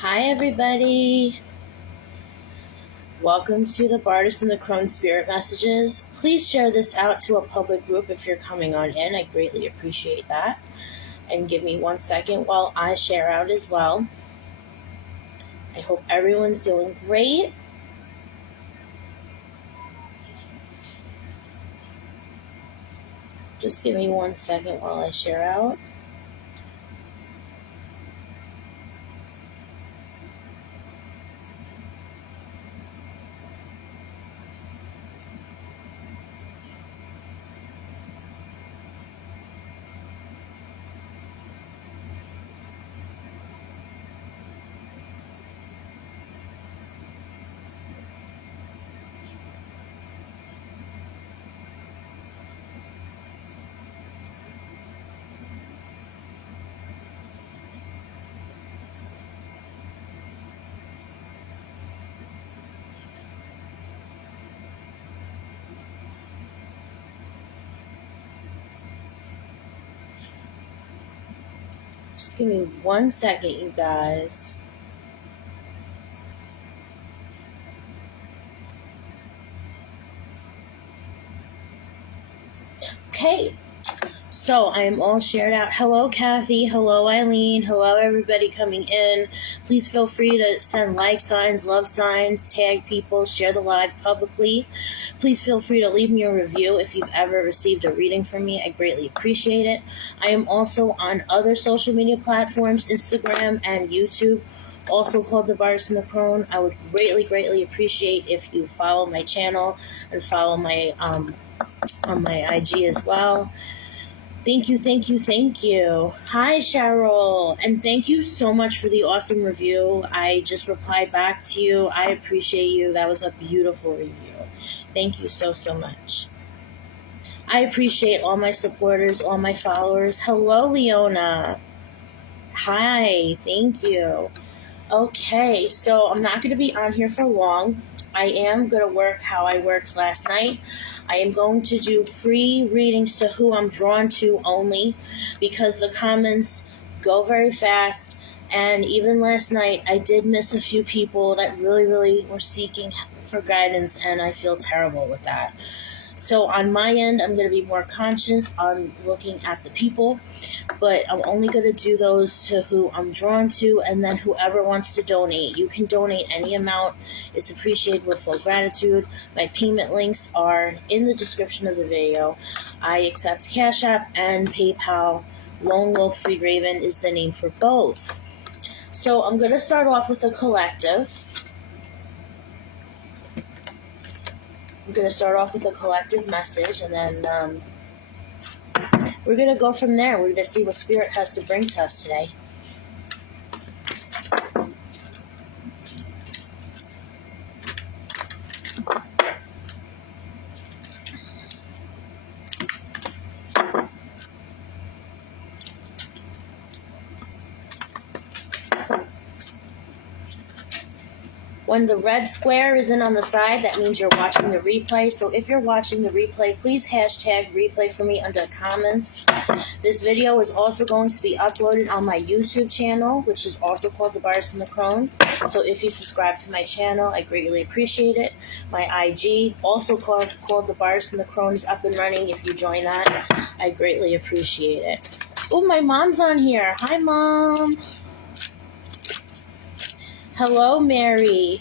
Hi, everybody. Welcome to the Bardic and the Crone Spirit Messages. Please share this out to a public group if you're coming on in. I greatly appreciate that. And give me 1 second while I share out as well. I hope everyone's doing great. Just give me 1 second while I share out. Just give me 1 second, you guys. Okay. So I am all shared out. Hello, Kathy. Hello, Eileen. Hello, everybody coming in. Please feel free to send like signs, love signs, tag people, share the live publicly. Please feel free to leave me a review if you've ever received a reading from me. I greatly appreciate it. I am also on other social media platforms, Instagram and YouTube, also called The Bardic and the Crone. I would greatly appreciate if you follow my channel and follow my on my IG as well. Thank you. Hi, Cheryl. And thank you so much for the awesome review. I just replied back to you. I appreciate you. That was a beautiful review. Thank you so much. I appreciate all my supporters, all my followers. Hello, Leona. Hi. Thank you. Okay, so I'm not going to be on here for long. I am going to work how I worked last night. I am going to do free readings to who I'm drawn to only because the comments go very fast. And even last night, I did miss a few people that really were seeking for guidance, and I feel terrible with that. So on my end, I'm going to be more conscious on looking at the people, but I'm only going to do those to who I'm drawn to, and then whoever wants to donate. You can donate any amount. It's appreciated with full gratitude. My payment links are in the description of the video. I accept Cash App and PayPal. Lone Wolf Free Raven is the name for both. So I'm going to start off with a collective. I'm going to start off with a collective message, and then we're going to go from there. We're going to see what Spirit has to bring to us today. When the red square isn't on the side, that means you're watching the replay. So if you're watching the replay, please hashtag replay for me under the comments. This video is also going to be uploaded on my YouTube channel, which is also called The Bardic and the Crone. So if you subscribe to my channel, I greatly appreciate it. My IG, also called The Bardic and the Crone, is up and running. If you join that, I greatly appreciate it. Oh, my mom's on here. Hi, Mom. Hello, Mary.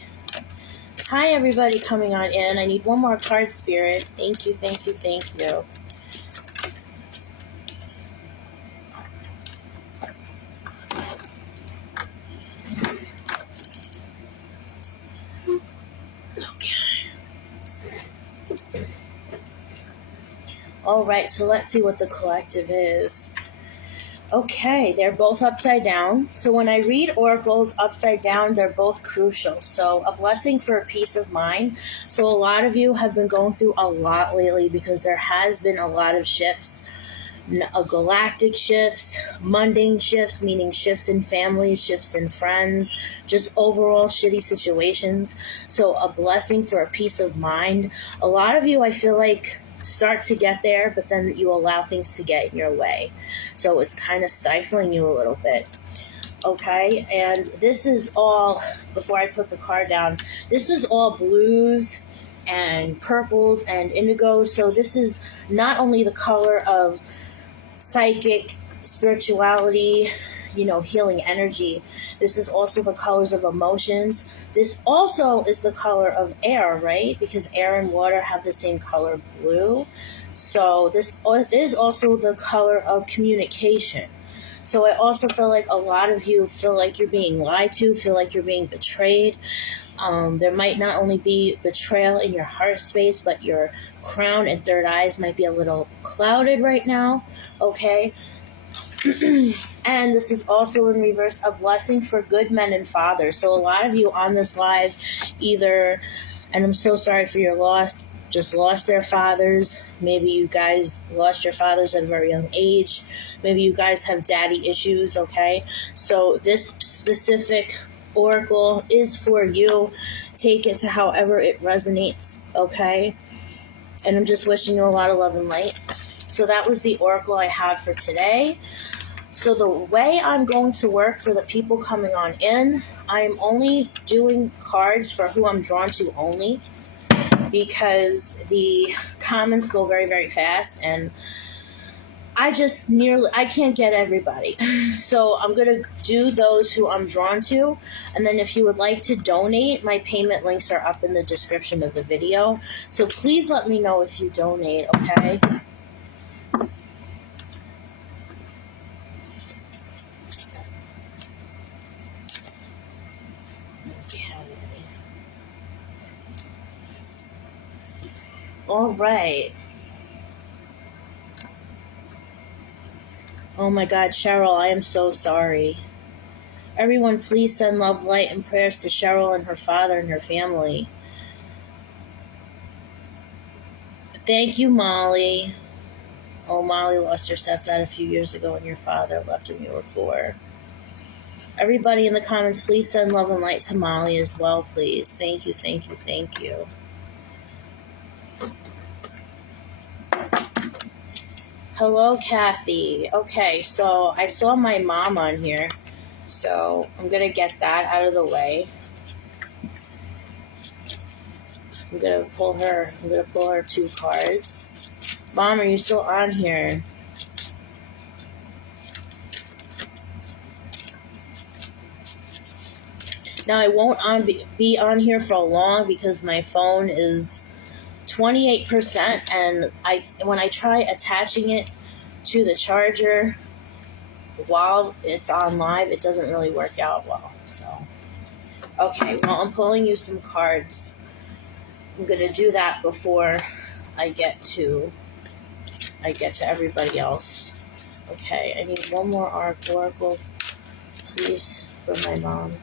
Hi, everybody coming on in. I need one more card, Spirit. Thank you. Okay. All right, so let's see what the collective is. Okay, they're both upside down. So when I read oracles upside down, they're both crucial. So a blessing for a peace of mind. So a lot of you have been going through a lot lately because there has been a lot of shifts. Galactic shifts, mundane shifts, meaning shifts in families, shifts in friends, just overall shitty situations. So a blessing for a peace of mind. A lot of you, I feel like, start to get there, but then you allow things to get in your way. So it's kind of stifling you a little bit. Okay, and this is all, before I put the card down, this is all blues and purples and indigos. So this is not only the color of psychic spirituality, healing energy. This is also the colors of emotions. This also is the color of air, right? Because air and water have the same color, blue. So this is also the color of communication. So I also feel like a lot of you feel like you're being lied to, feel like you're being betrayed. There might not only be betrayal in your heart space, but your crown and third eyes might be a little clouded right now, okay? And this is also in reverse, a blessing for good men and fathers. So a lot of you on this live either, and I'm so sorry for your loss, just lost their fathers. Maybe you guys lost your fathers at a very young age. Maybe you guys have daddy issues, okay? So this specific oracle is for you. Take it to however it resonates, okay? And I'm just wishing you a lot of love and light. So that was the oracle I had for today. So the way I'm going to work for the people coming on in, I'm only doing cards for who I'm drawn to only, because the comments go very, very fast, and I can't get everybody. So I'm going to do those who I'm drawn to, and then if you would like to donate, my payment links are up in the description of the video. So please let me know if you donate, okay? All right. Oh my God, Cheryl, I am so sorry. Everyone, please send love, light, and prayers to Cheryl and her father and her family. Thank you, Molly. Oh, Molly lost her stepdad a few years ago, and your father left when you were 4. Everybody in the comments, please send love and light to Molly as well, please. Thank you, thank you, thank you. Hello, Kathy. Okay, so I saw my mom on here, so I'm going to get that out of the way. I'm going to pull her 2 cards. Mom, are you still on here? Now, I won't be on here for long because my phone is 28%, and when I try attaching it to the charger while it's on live, it doesn't really work out well. So, okay, well, I'm pulling you some cards. I'm going to do that before I get to everybody else. Okay, I need one more oracle, please, for my mom.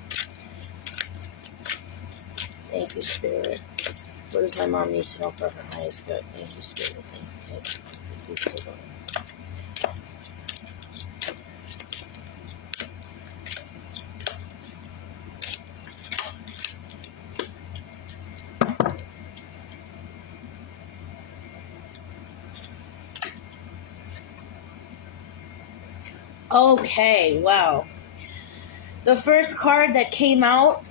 Thank you, Spirit. What does my mom need to know for her highest good? Thank you, Spirit. Thank you. Okay, well, the first card that came out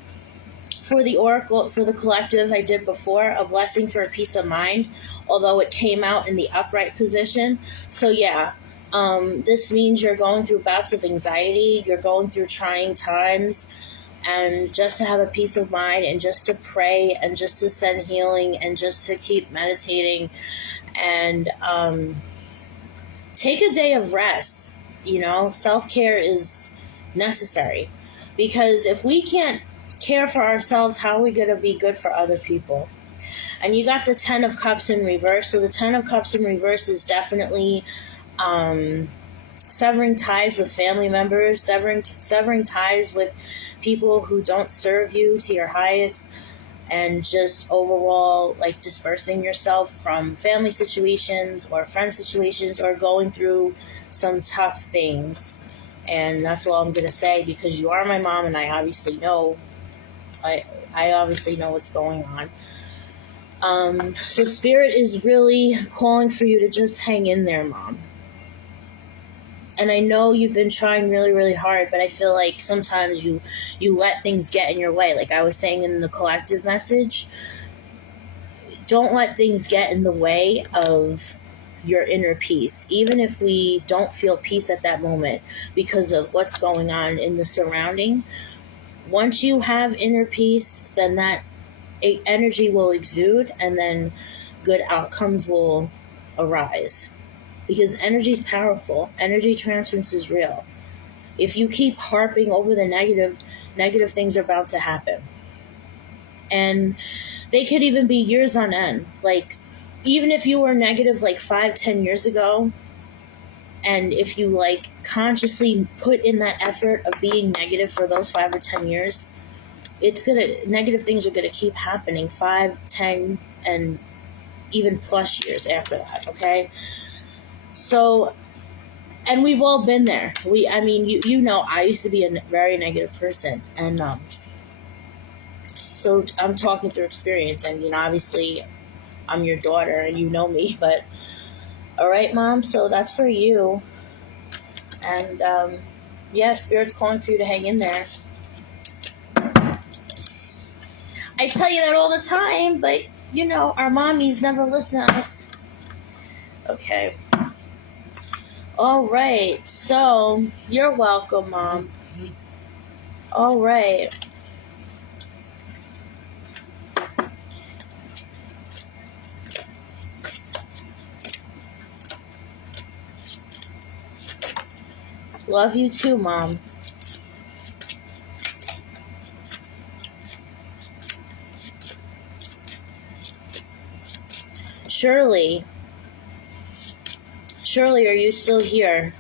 for the oracle, for the collective I did before, a blessing for a peace of mind, although it came out in the upright position. So yeah, this means you're going through bouts of anxiety, you're going through trying times, and just to have a peace of mind, and just to pray, and just to send healing, and just to keep meditating, and take a day of rest. Self-care is necessary, because if we can't care for ourselves, how are we going to be good for other people? And you got the 10 of Cups in reverse. So the 10 of Cups in reverse is definitely severing ties with family members, severing ties with people who don't serve you to your highest, and just overall like dispersing yourself from family situations or friend situations, or going through some tough things. And that's all I'm going to say, because you are my mom, and I obviously know what's going on. So Spirit is really calling for you to just hang in there, Mom. And I know you've been trying really, really hard, but I feel like sometimes you let things get in your way. Like I was saying in the collective message, don't let things get in the way of your inner peace, even if we don't feel peace at that moment because of what's going on in the surrounding. Once you have inner peace, then that energy will exude, and then good outcomes will arise. Because energy is powerful. Energy transference is real. If you keep harping over the negative things are about to happen. And they could even be years on end. Like, even if you were negative like 5-10 years ago, and if you like consciously put in that effort of being negative for those 5 or 10 years, negative things are gonna keep happening 5, 10, and even plus years after that, okay? So, and we've all been there. You know, I used to be a very negative person, and so I'm talking through experience. I mean, obviously, I'm your daughter, and you know me, but all right, Mom. So that's for you, and yeah, Spirit's calling for you to hang in there. I tell you that all the time, but you know, our mommies never listen to us. Okay. All right. So you're welcome, Mom. All right. Love you too, Mom. Shirley, are you still here?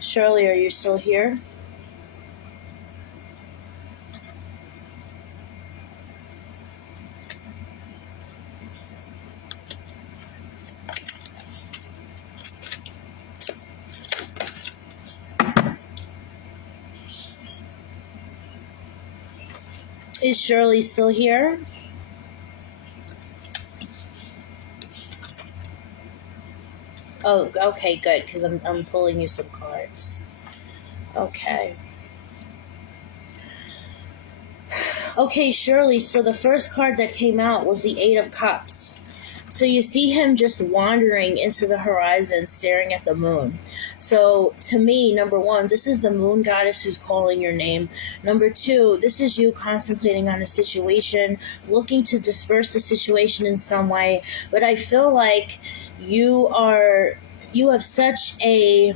Shirley, are you still here? Is Shirley still here? Oh, okay, good, because I'm pulling you some cards. Okay. Okay, Shirley, so the first card that came out was the Eight of Cups. So you see him just wandering into the horizon, staring at the moon. So to me, number one, this is the moon goddess who's calling your name. Number two, this is you contemplating on a situation, looking to disperse the situation in some way. But I feel like you have such a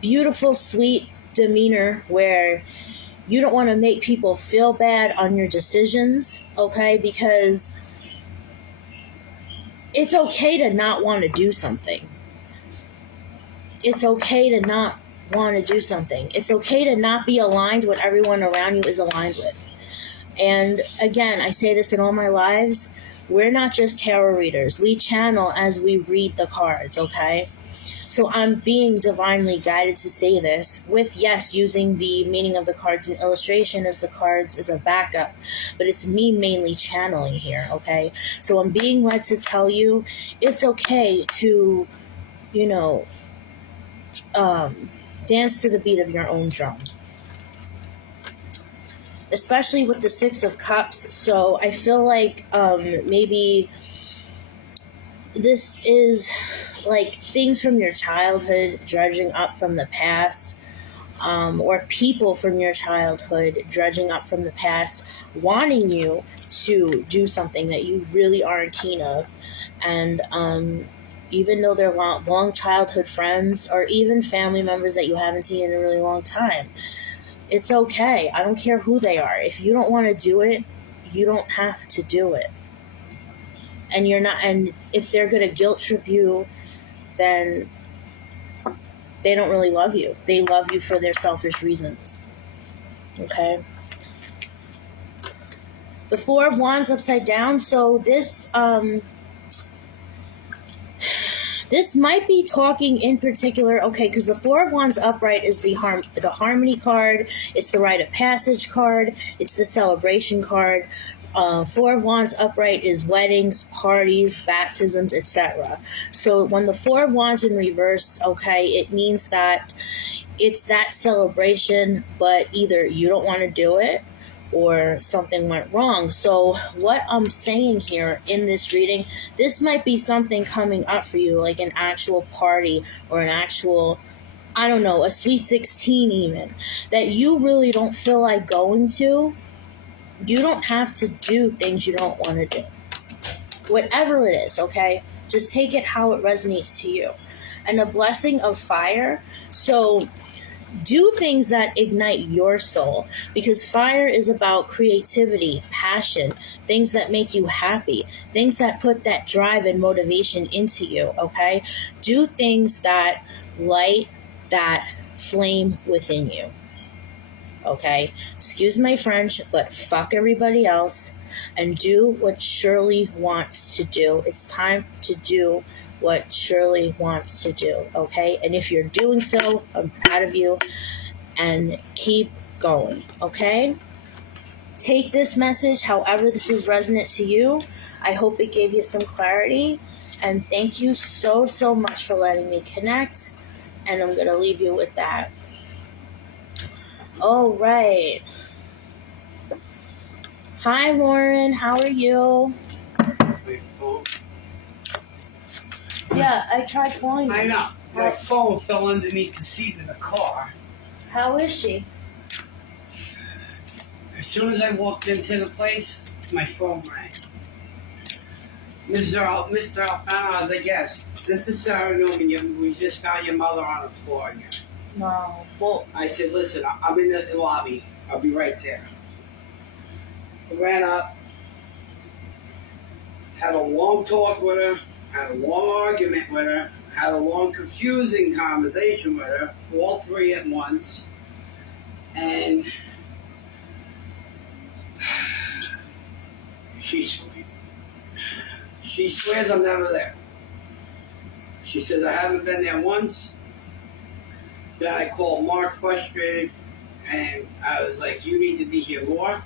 beautiful, sweet demeanor where you don't want to make people feel bad on your decisions, okay? Because it's okay to not want to do something. It's okay to not want to do something. It's okay to not be aligned with what everyone around you is aligned with. And again, I say this in all my lives, we're not just tarot readers. We channel as we read the cards, okay? So I'm being divinely guided to say this with, yes, using the meaning of the cards in illustration as the cards as a backup, but it's me mainly channeling here, okay? So I'm being led to tell you it's okay to, dance to the beat of your own drum. Especially with the Six of Cups. So I feel like maybe this is like things from your childhood dredging up from the past, or people from your childhood dredging up from the past, wanting you to do something that you really aren't keen of. And even though they're long childhood friends or even family members that you haven't seen in a really long time, it's okay. I don't care who they are. If you don't want to do it, you don't have to do it. And if they're going to guilt trip you, then they don't really love you. They love you for their selfish reasons. Okay? The Four of Wands upside down. So this this might be talking in particular, okay, because the Four of Wands upright is the harmony card. It's the rite of passage card. It's the celebration card. Four of Wands upright is weddings, parties, baptisms, etc. So when the Four of Wands in reverse, okay, it means that it's that celebration, but either you don't want to do it or something went wrong. So what I'm saying here in this reading, this might be something coming up for you, like an actual party or an actual, I don't know, a sweet 16 even, that you really don't feel like going to. You don't have to do things you don't want to do. Whatever it is, okay? Just take it how it resonates to you. And a blessing of fire. So do things that ignite your soul, because fire is about creativity, passion, things that make you happy, things that put that drive and motivation into you, okay? Do things that light that flame within you. Okay, excuse my French, but fuck everybody else and do what Shirley wants to do. It's time to do what Shirley wants to do, okay? And if you're doing so, I'm proud of you, and keep going, okay? Take this message however this is resonant to you. I hope it gave you some clarity, and thank you so, so much for letting me connect, and I'm going to leave you with that. All right. Hi, Lauren. How are you? Yeah, I tried calling you. I know. My phone fell underneath the seat of the car. How is she? As soon as I walked into the place, my phone rang. Mr. Alfano, I was like, yes, this is Sarah Newman. We just found your mother on the floor again. No. Well, I said, listen, I'm in the lobby. I'll be right there. I ran up, had a long talk with her, had a long argument with her, had a long confusing conversation with her, all three at once. And she swears I'm never there. She says I haven't been there once. Then I called Mark frustrated, and I was like, you need to be here more,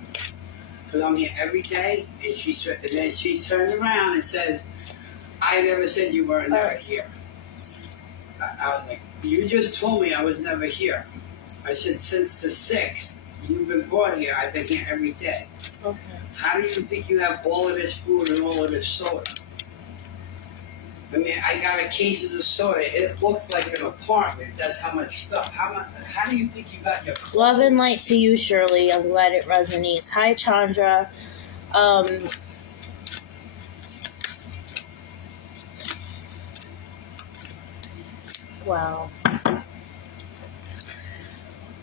because I'm here every day. And then she turned around and said, I never said you were never here. I was like, you just told me I was never here. I said, since the 6th, you've been brought here. I've been here every day. okay. How do you think you have all of this food and all of this soda? I mean, I got a cases of soda. It looks like an apartment. That's how much stuff. How do you think you got your clothes? Love and light to you, Shirley. I'm glad it resonates. Hi, Chandra. Wow.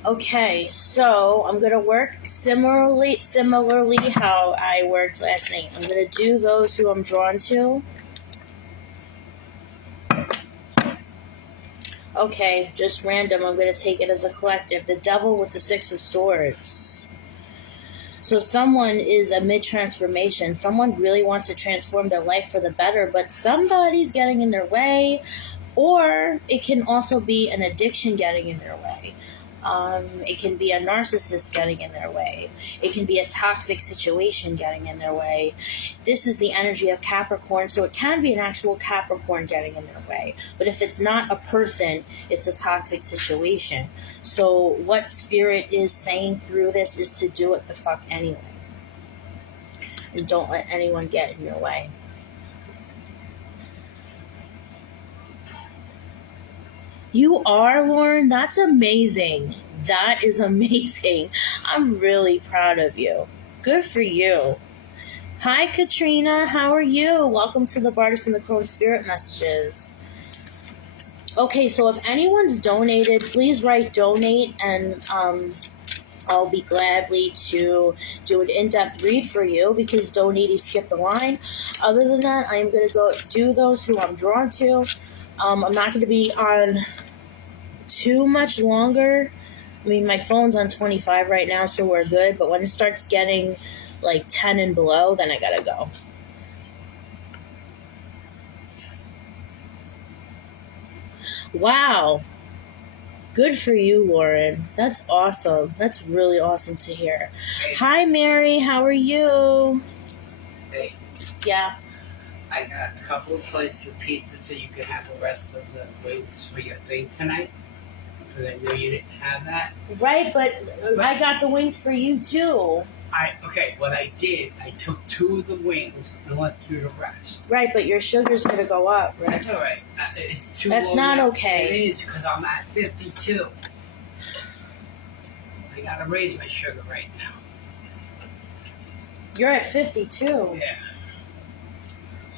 Okay, so I'm gonna work similarly how I worked last night. I'm gonna do those who I'm drawn to. Okay, just random. I'm gonna take it as a collective. The Devil with the 6 of Swords. So someone is a mid-transformation. Someone really wants to transform their life for the better, but somebody's getting in their way. Or it can also be an addiction getting in their way. It can be a narcissist getting in their way. It can be a toxic situation getting in their way. This is the energy of Capricorn, so it can be an actual Capricorn getting in their way. But if it's not a person, it's a toxic situation. So what Spirit is saying through this is to do it the fuck anyway. And don't let anyone get in your way. You are, Lauren? That's amazing. That is amazing. I'm really proud of you. Good for you. Hi, Katrina. How are you? Welcome to the Bartis and the Crone Spirit Messages. Okay, so if anyone's donated, please write donate, and I'll be gladly to do an in-depth read for you, because donatey skipped the line. Other than that, I'm going to go do those who I'm drawn to. I'm not going to be on too much longer. I mean, my phone's on 25 right now, so we're good. But when it starts getting like 10 and below, then I gotta go. Wow. Good for you, Lauren. That's awesome. That's really awesome to hear. Hey. Hi, Mary. How are you? Hey, Yeah. I got a couple of slices of pizza so you can have the rest of the wings for your thing tonight. Because I know you didn't have that. Right, but I got the wings for you, too. Okay, what I did, I took 2 of the wings and left you the rest. Right, but your sugar's going to go up, right? That's all right. It's too That's low not now. okay. It is because I'm at 52. I gotta raise my sugar right now. You're at 52. Yeah.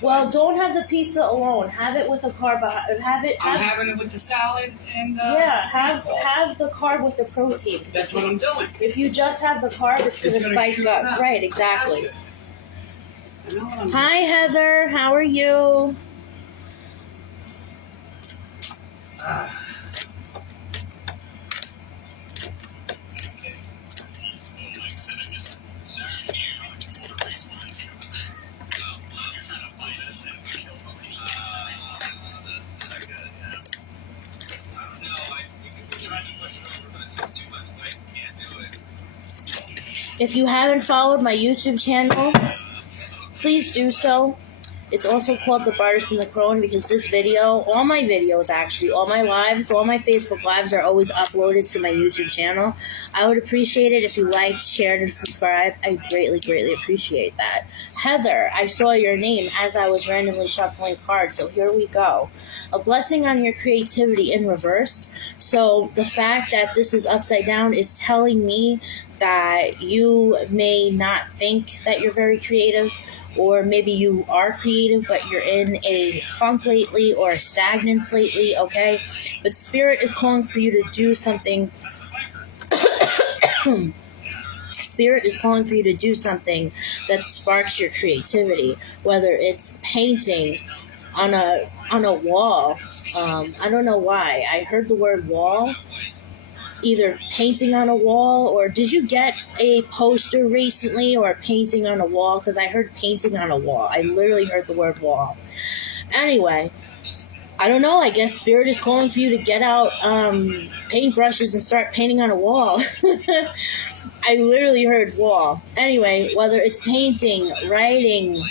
Well, don't have the pizza alone. Have it with a carb. I'm having it with the salad and yeah, have the carb with the protein. That's what I'm doing. If you just have the carb, it's going to spike shoot up. Right, exactly. I know what I'm Hi, Heather. How are you? If you haven't followed my YouTube channel, please do so. It's also called The Bartis and the Crone because this video, all my videos actually, all my lives, all my Facebook lives are always uploaded to my YouTube channel. I would appreciate it if you liked, shared, and subscribed. I greatly, greatly appreciate that. Heather, I saw your name as I was randomly shuffling cards, so here we go. A blessing on your creativity in reverse. So the fact that this is upside down is telling me that you may not think that you're very creative, or maybe you are creative, but you're in a funk lately or a stagnance lately, okay? But Spirit is calling for you to do something. Spirit is calling for you to do something that sparks your creativity, whether it's painting on a wall. I don't know why. I heard the word wall. Either painting on a wall, or did you get a poster recently, or painting on a wall? Because I heard painting on a wall. I literally heard the word wall. Anyway, I don't know. I guess Spirit is calling for you to get out paintbrushes and start painting on a wall. I literally heard wall. Anyway, whether it's painting, writing,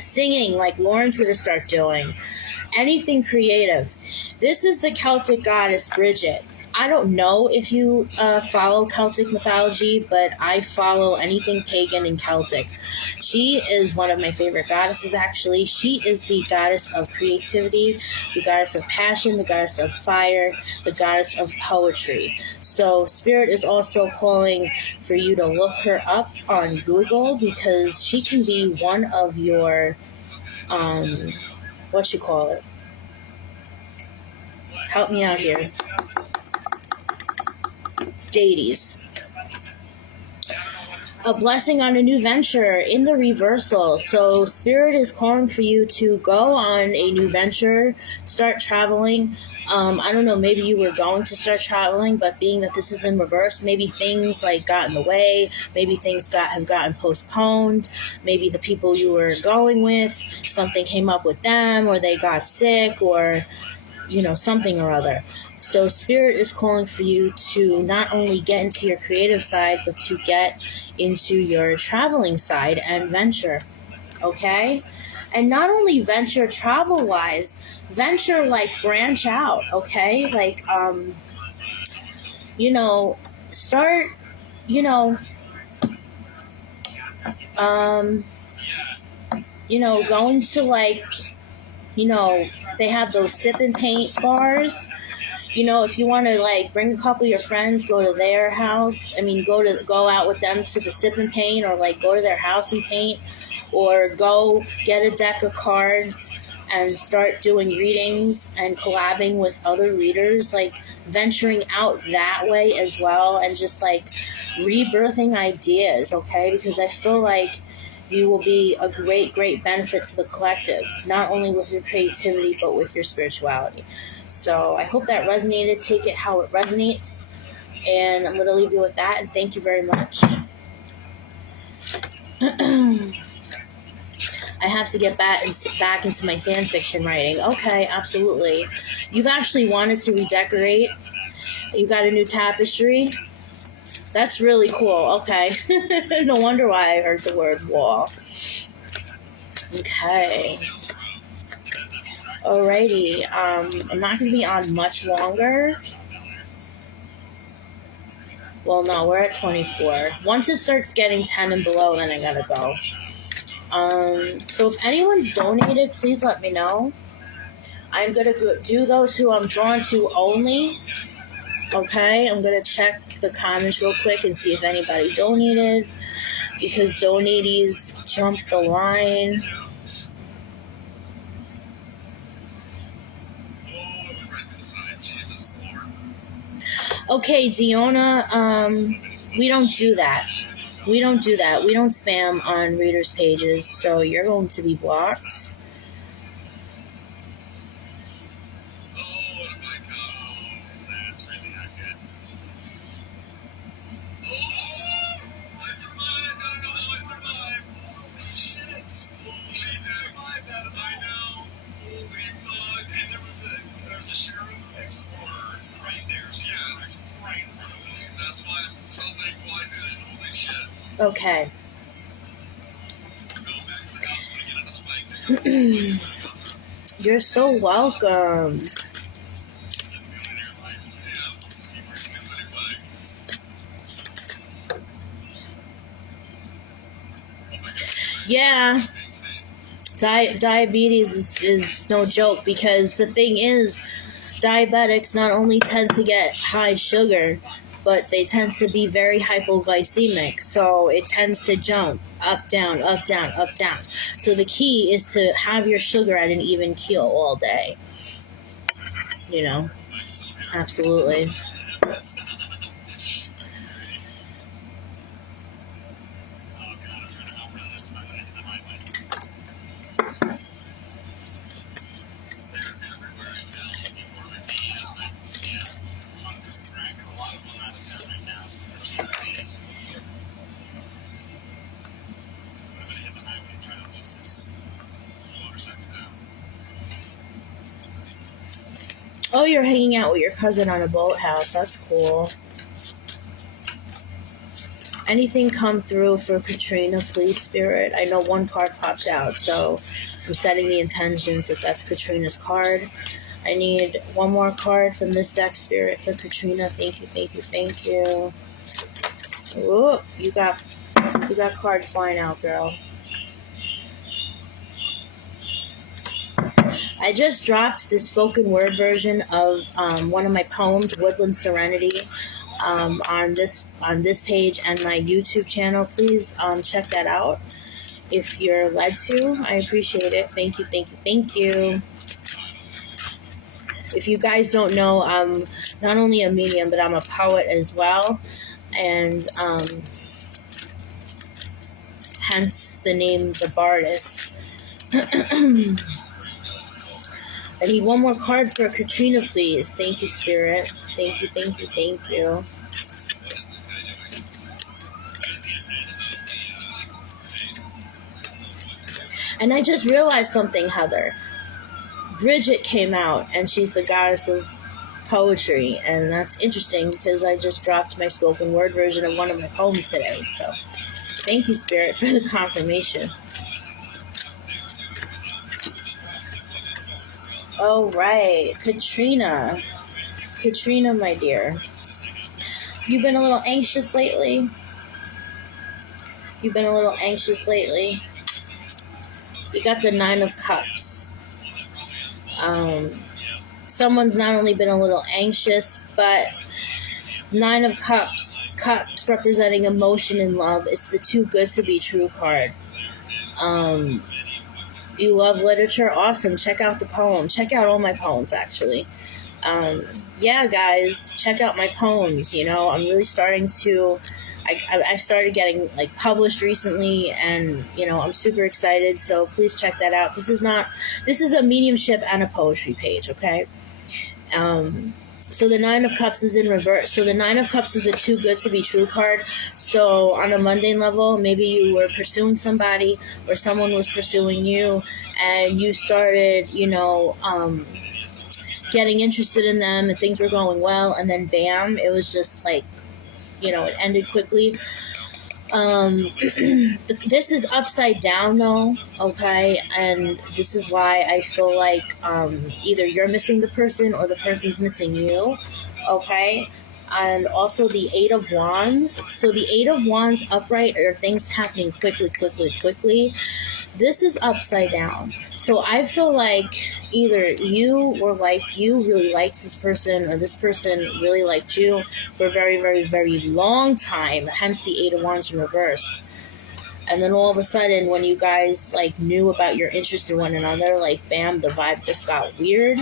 singing, like Lauren's going to start doing, anything creative. This is the Celtic goddess Bridget. I don't know if you follow Celtic mythology, but I follow anything pagan and Celtic. She is one of my favorite goddesses, actually. She is the goddess of creativity, the goddess of passion, the goddess of fire, the goddess of poetry. So Spirit is also calling for you to look her up on Google, because she can be one of your, what you call it? Help me out here. Deities. A blessing on a new venture in the reversal. So Spirit is calling for you to go on a new venture, start traveling. I don't know, maybe you were going to start traveling, but being that this is in reverse, maybe things like got in the way, maybe things have gotten postponed, maybe the people you were going with, something came up with them, or they got sick, or something or other. So Spirit is calling for you to not only get into your creative side, but to get into your traveling side and venture, okay? And not only venture travel-wise, venture, like, branch out, okay? Like, start, going to, like, they have those sip and paint bars. If you want to, like, bring a couple of your friends, go to their house. Go out with them to the sip and paint, or, like, go to their house and paint, or go get a deck of cards and start doing readings and collabing with other readers, like, venturing out that way as well, and just, like, rebirthing ideas, okay? Because I feel like you will be a great, great benefit to the collective, not only with your creativity, but with your spirituality. So I hope that resonated. Take it how it resonates. And I'm going to leave you with that, and thank you very much. I have to get back into my fan fiction writing. Okay, absolutely. You've actually wanted to redecorate. You got a new tapestry. That's really cool. Okay. No wonder why I heard the word wall. Okay. Alrighty. I'm not going to be on much longer. Well, no, we're at 24. Once it starts getting 10 and below, then I gotta go. So if anyone's donated, please let me know. I'm gonna do those who I'm drawn to only. Okay, I'm gonna check the comments real quick and see if anybody donated, because donatees jumped the line. Okay, Diona, we don't do that. We don't do that. We don't spam on readers' pages, so you're going to be blocked. Okay. You're so welcome. Yeah. Diabetes is no joke, because the thing is, diabetics not only tend to get high sugar, but they tend to be very hypoglycemic, so it tends to jump up, down, up, down, up, down. So the key is to have your sugar at an even keel all day. You know? Absolutely. Oh, you're hanging out with your cousin on a boathouse. That's cool. Anything come through for Katrina, please, Spirit? I know one card popped out, so I'm setting the intentions that that's Katrina's card. I need one more card from this deck, Spirit, for Katrina. Thank you, thank you, thank you. Ooh, you got cards flying out, girl. I just dropped the spoken word version of one of my poems, Woodland Serenity, on this page and my YouTube channel. Please check that out if you're led to. I appreciate it. Thank you, thank you, thank you. If you guys don't know, I'm not only a medium, but I'm a poet as well, and hence the name The Bardess. I need one more card for Katrina, please. Thank you, Spirit. Thank you, thank you, thank you. And I just realized something, Heather. Bridget came out, and she's the goddess of poetry, and that's interesting because I just dropped my spoken word version of one of my poems today. So thank you, Spirit, for the confirmation. Oh, right. Katrina, my dear. You've been a little anxious lately? You got the 9 of Cups. Someone's not only been a little anxious, but 9 of Cups representing emotion and love. It's the too good to be true card. You love literature? Awesome. Check out the poem. Check out all my poems, actually. Yeah, guys, check out my poems. You know, I'm really starting to... I've started getting, like, published recently, and, you know, I'm super excited, so please check that out. This is a mediumship and a poetry page, okay? So the Nine of Cups is in reverse. So the Nine of Cups is a too good to be true card. So on a mundane level, maybe you were pursuing somebody or someone was pursuing you and you started, getting interested in them and things were going well, and then bam, it was just like, it ended quickly. This is upside down though, okay, and this is why I feel like either you're missing the person or the person's missing you, okay. And also the Eight of Wands. So the Eight of Wands upright are things happening quickly. This is upside down. So I feel like either you really liked this person or this person really liked you for a very, very, very long time, hence the Eight of Wands in reverse. And then all of a sudden, when you guys knew about your interest in one another, bam, the vibe just got weird.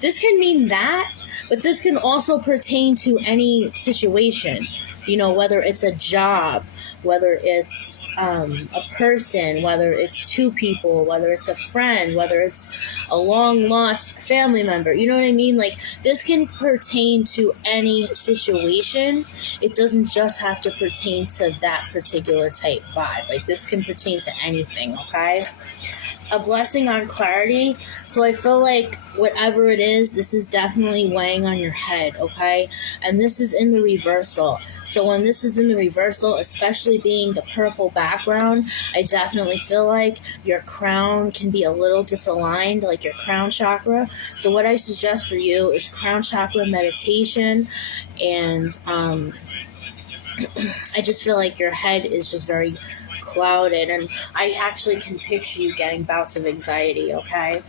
This can mean that, but this can also pertain to any situation, whether it's a job, whether it's a person, whether it's two people, whether it's a friend, whether it's a long-lost family member. You know what I mean? This can pertain to any situation. It doesn't just have to pertain to that particular type vibe. This can pertain to anything, okay? A blessing on clarity. So I feel like whatever it is, this is definitely weighing on your head, okay? And this is in the reversal. So when this is in the reversal, especially being the purple background, I definitely feel like your crown can be a little disaligned, your crown chakra. So what I suggest for you is crown chakra meditation, and I just feel like your head is just very clouded, and I actually can picture you getting bouts of anxiety, okay?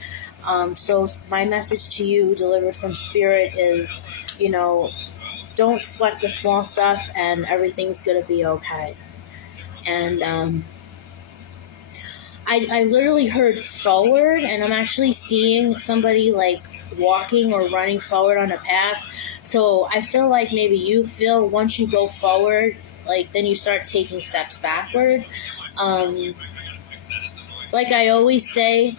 So my message to you, delivered from Spirit, is, don't sweat the small stuff, and everything's gonna be okay. And I literally heard forward, and I'm actually seeing somebody walking or running forward on a path. So I feel like maybe you feel once you go forward, then you start taking steps backward. Like I always say,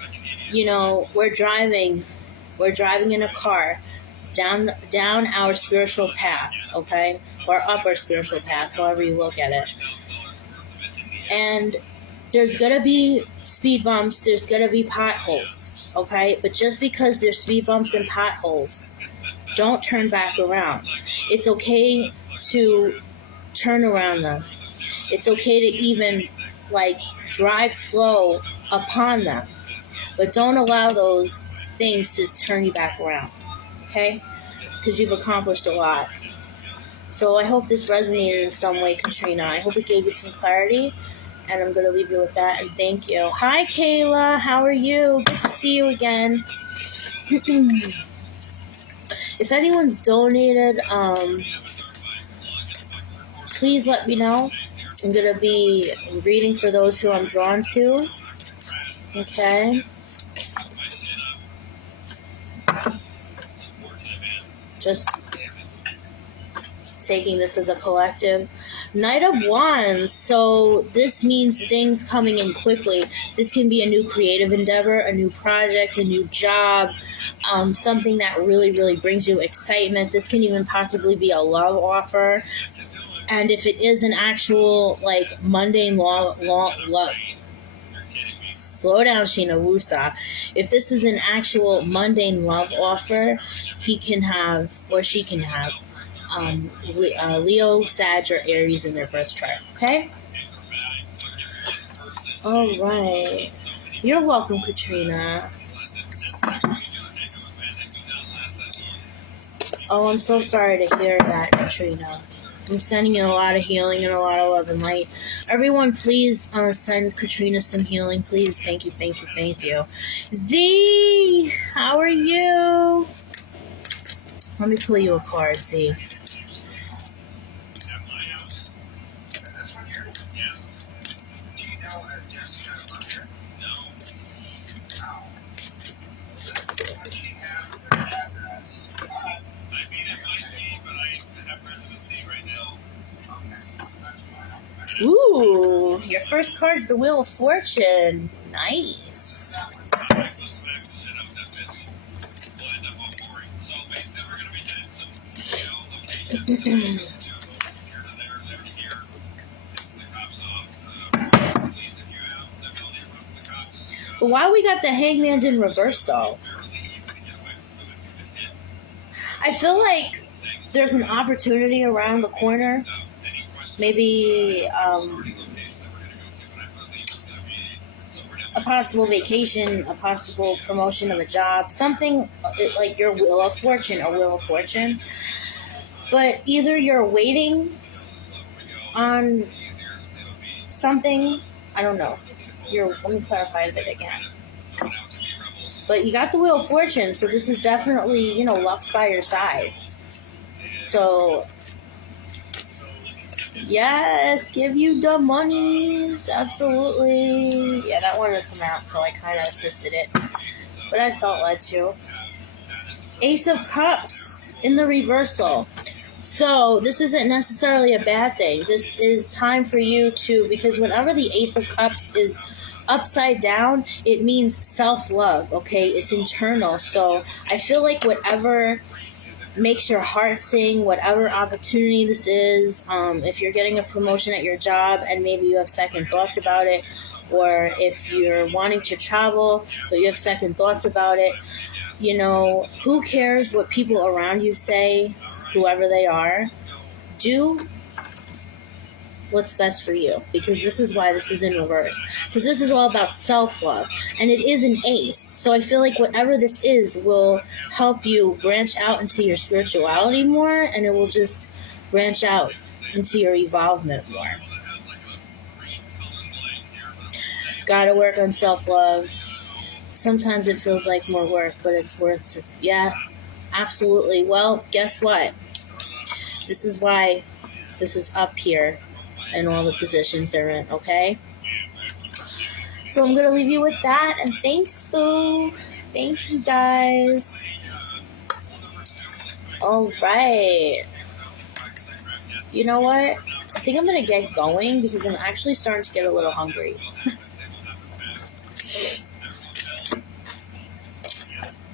we're driving in a car down our spiritual path, okay? Or up our spiritual path, however you look at it. And there's gonna be speed bumps, there's gonna be potholes, okay? But just because there's speed bumps and potholes, don't turn back around. It's okay to turn around them. It's okay to even drive slow upon them, but don't allow those things to turn you back around, okay? Because you've accomplished a lot. So I hope this resonated in some way, Katrina. I hope it gave you some clarity, and I'm going to leave you with that, and thank you. Hi, Kayla. How are you? Good to see you again. If anyone's donated, please let me know. I'm going to be reading for those who I'm drawn to. Okay. Just taking this as a collective. Knight of Wands. So this means things coming in quickly. This can be a new creative endeavor, a new project, a new job, something that really, really brings you excitement. This can even possibly be a love offer. And if it is an actual, mundane love, slow down, Sheena Wusa. If this is an actual mundane love offer, he can have, or she can have, Leo, Sag, or Aries in their birth chart, okay? All right. You're welcome, Katrina. Oh, I'm so sorry to hear that, Katrina. I'm sending you a lot of healing and a lot of love and light. Everyone, please send Katrina some healing, please. Thank you, thank you, thank you. Z, how are you? Let me pull you a card, Z. Ooh, your first card's the Wheel of Fortune. Nice. But why we got the hangman in reverse, though? I feel like there's an opportunity around the corner. Maybe a possible vacation, a possible promotion of a job, something like your wheel of fortune, a wheel of fortune. But either you're waiting on something, I don't know. Let me clarify that again. But you got the wheel of fortune, so this is definitely, luck's by your side. So, yes, give you the monies, absolutely. Yeah, that wanted to come out, so I kind of assisted it. But I felt led to. Ace of Cups in the reversal. So, this isn't necessarily a bad thing. This is time for you to, because whenever the Ace of Cups is upside down, it means self-love, okay? It's internal. So, I feel like whatever makes your heart sing, whatever opportunity this is, if you're getting a promotion at your job and maybe you have second thoughts about it, or if you're wanting to travel but you have second thoughts about it, who cares what people around you say, whoever they are? Do what's best for you, because this is why this is in reverse, because this is all about self-love, and it is an ace. So I feel like whatever this is will help you branch out into your spirituality more, and it will just branch out into your evolvement more. Gotta work on self-love. Sometimes it feels like more work, but it's worth it. Yeah, absolutely. Well, guess what? This is why this is up here and all the positions they're in, okay? So I'm going to leave you with that, and thanks, though. Thank you, guys. All right. You know what? I think I'm going to get going because I'm actually starting to get a little hungry.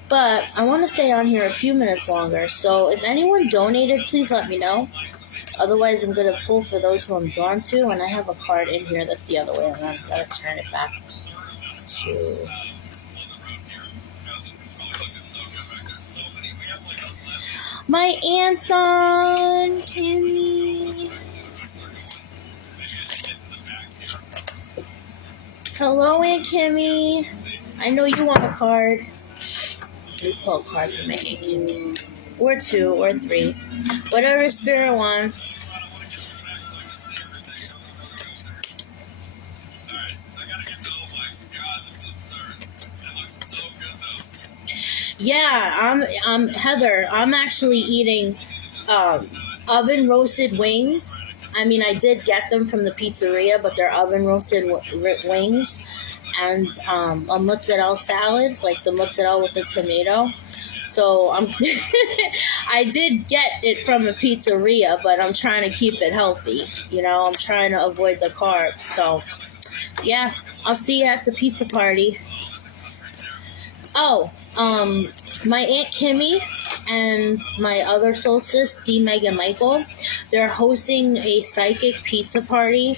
But I want to stay on here a few minutes longer, so if anyone donated, please let me know. Otherwise, I'm going to pull for those who I'm drawn to, and I have a card in here that's the other way around. I've got to turn it back to... my aunt's on, Kimmy. Hello, Aunt Kimmy. I know you want a card. Let me pull a card for my Aunt Kimmy. Or 2 or 3. Whatever Spirit wants. Yeah, I'm Heather. I'm actually eating oven roasted wings. I mean, I did get them from the pizzeria, but they're oven roasted wings, and a mozzarella salad, like the mozzarella with the tomato. So I did get it from a pizzeria, but I'm trying to keep it healthy. I'm trying to avoid the carbs. So yeah, I'll see you at the pizza party. Oh, my Aunt Kimmy and my other soul sis, C. Megan Michael, they're hosting a psychic pizza party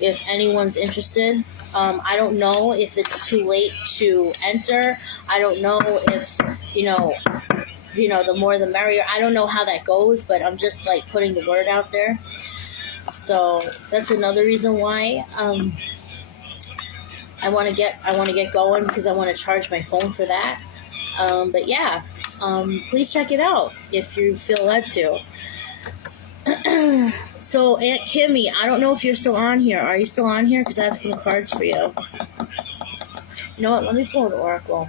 if anyone's interested. I don't know if it's too late to enter. I don't know if, the more the merrier. I don't know how that goes, but I'm just like putting the word out there. So that's another reason why I want to get going, because I want to charge my phone for that. But yeah, please check it out if you feel led to. So Aunt Kimmy, I don't know if you're still on here. Are you still on here? Because I have some cards for you. You know what? Let me pull an oracle.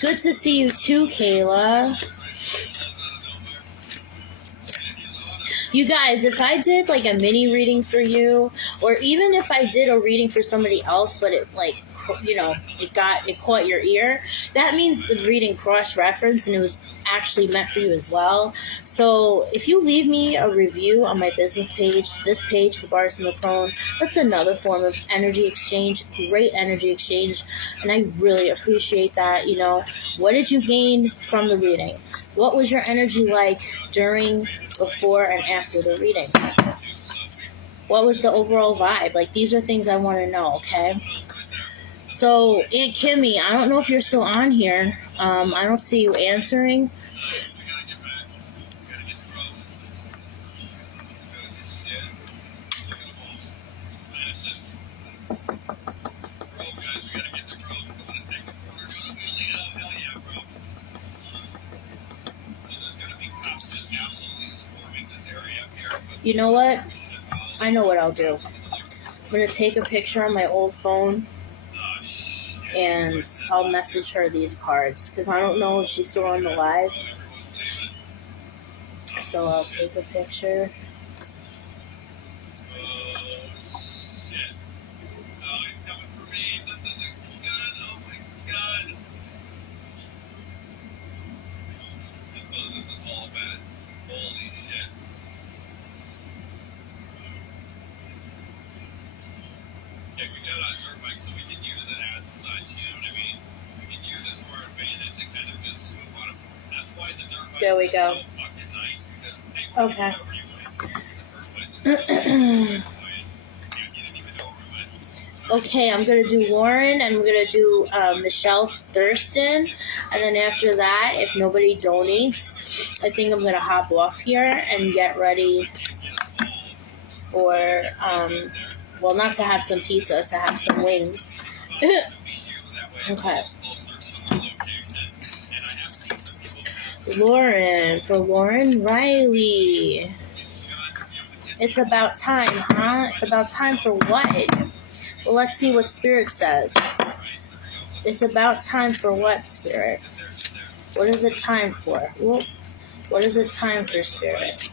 Good to see you too, Kayla. You guys, if I did like a mini reading for you, or even if I did a reading for somebody else, but it it caught your ear, that means the reading cross-referenced and it was actually meant for you as well. So if you leave me a review on my business page, this page, The Bars and the Crone, that's another form of energy exchange, great energy exchange, and I really appreciate that. You know, what did you gain from the reading? What was your energy like during, before, and after the reading? What was the overall vibe? Like, these are things I want to know, okay? So, Aunt Kimmy, I don't know if you're still on here. I don't see you answering. You know what? I know what I'll do. I'm going to take a picture on my old phone and I'll message her these cards because I don't know if she's still on the live. So I'll take a picture. There we go. Okay. Okay, I'm going to do Lauren, and I'm going to do Michelle Thurston, and then after that, if nobody donates, I think I'm going to hop off here and get ready for, well, not to have some pizza, to have some wings. Okay. Lauren, for Lauren Riley. It's about time, huh? It's about time for what? Well, let's see what Spirit says. It's about time for what, Spirit? What is it time for? Whoop. What is it time for, Spirit?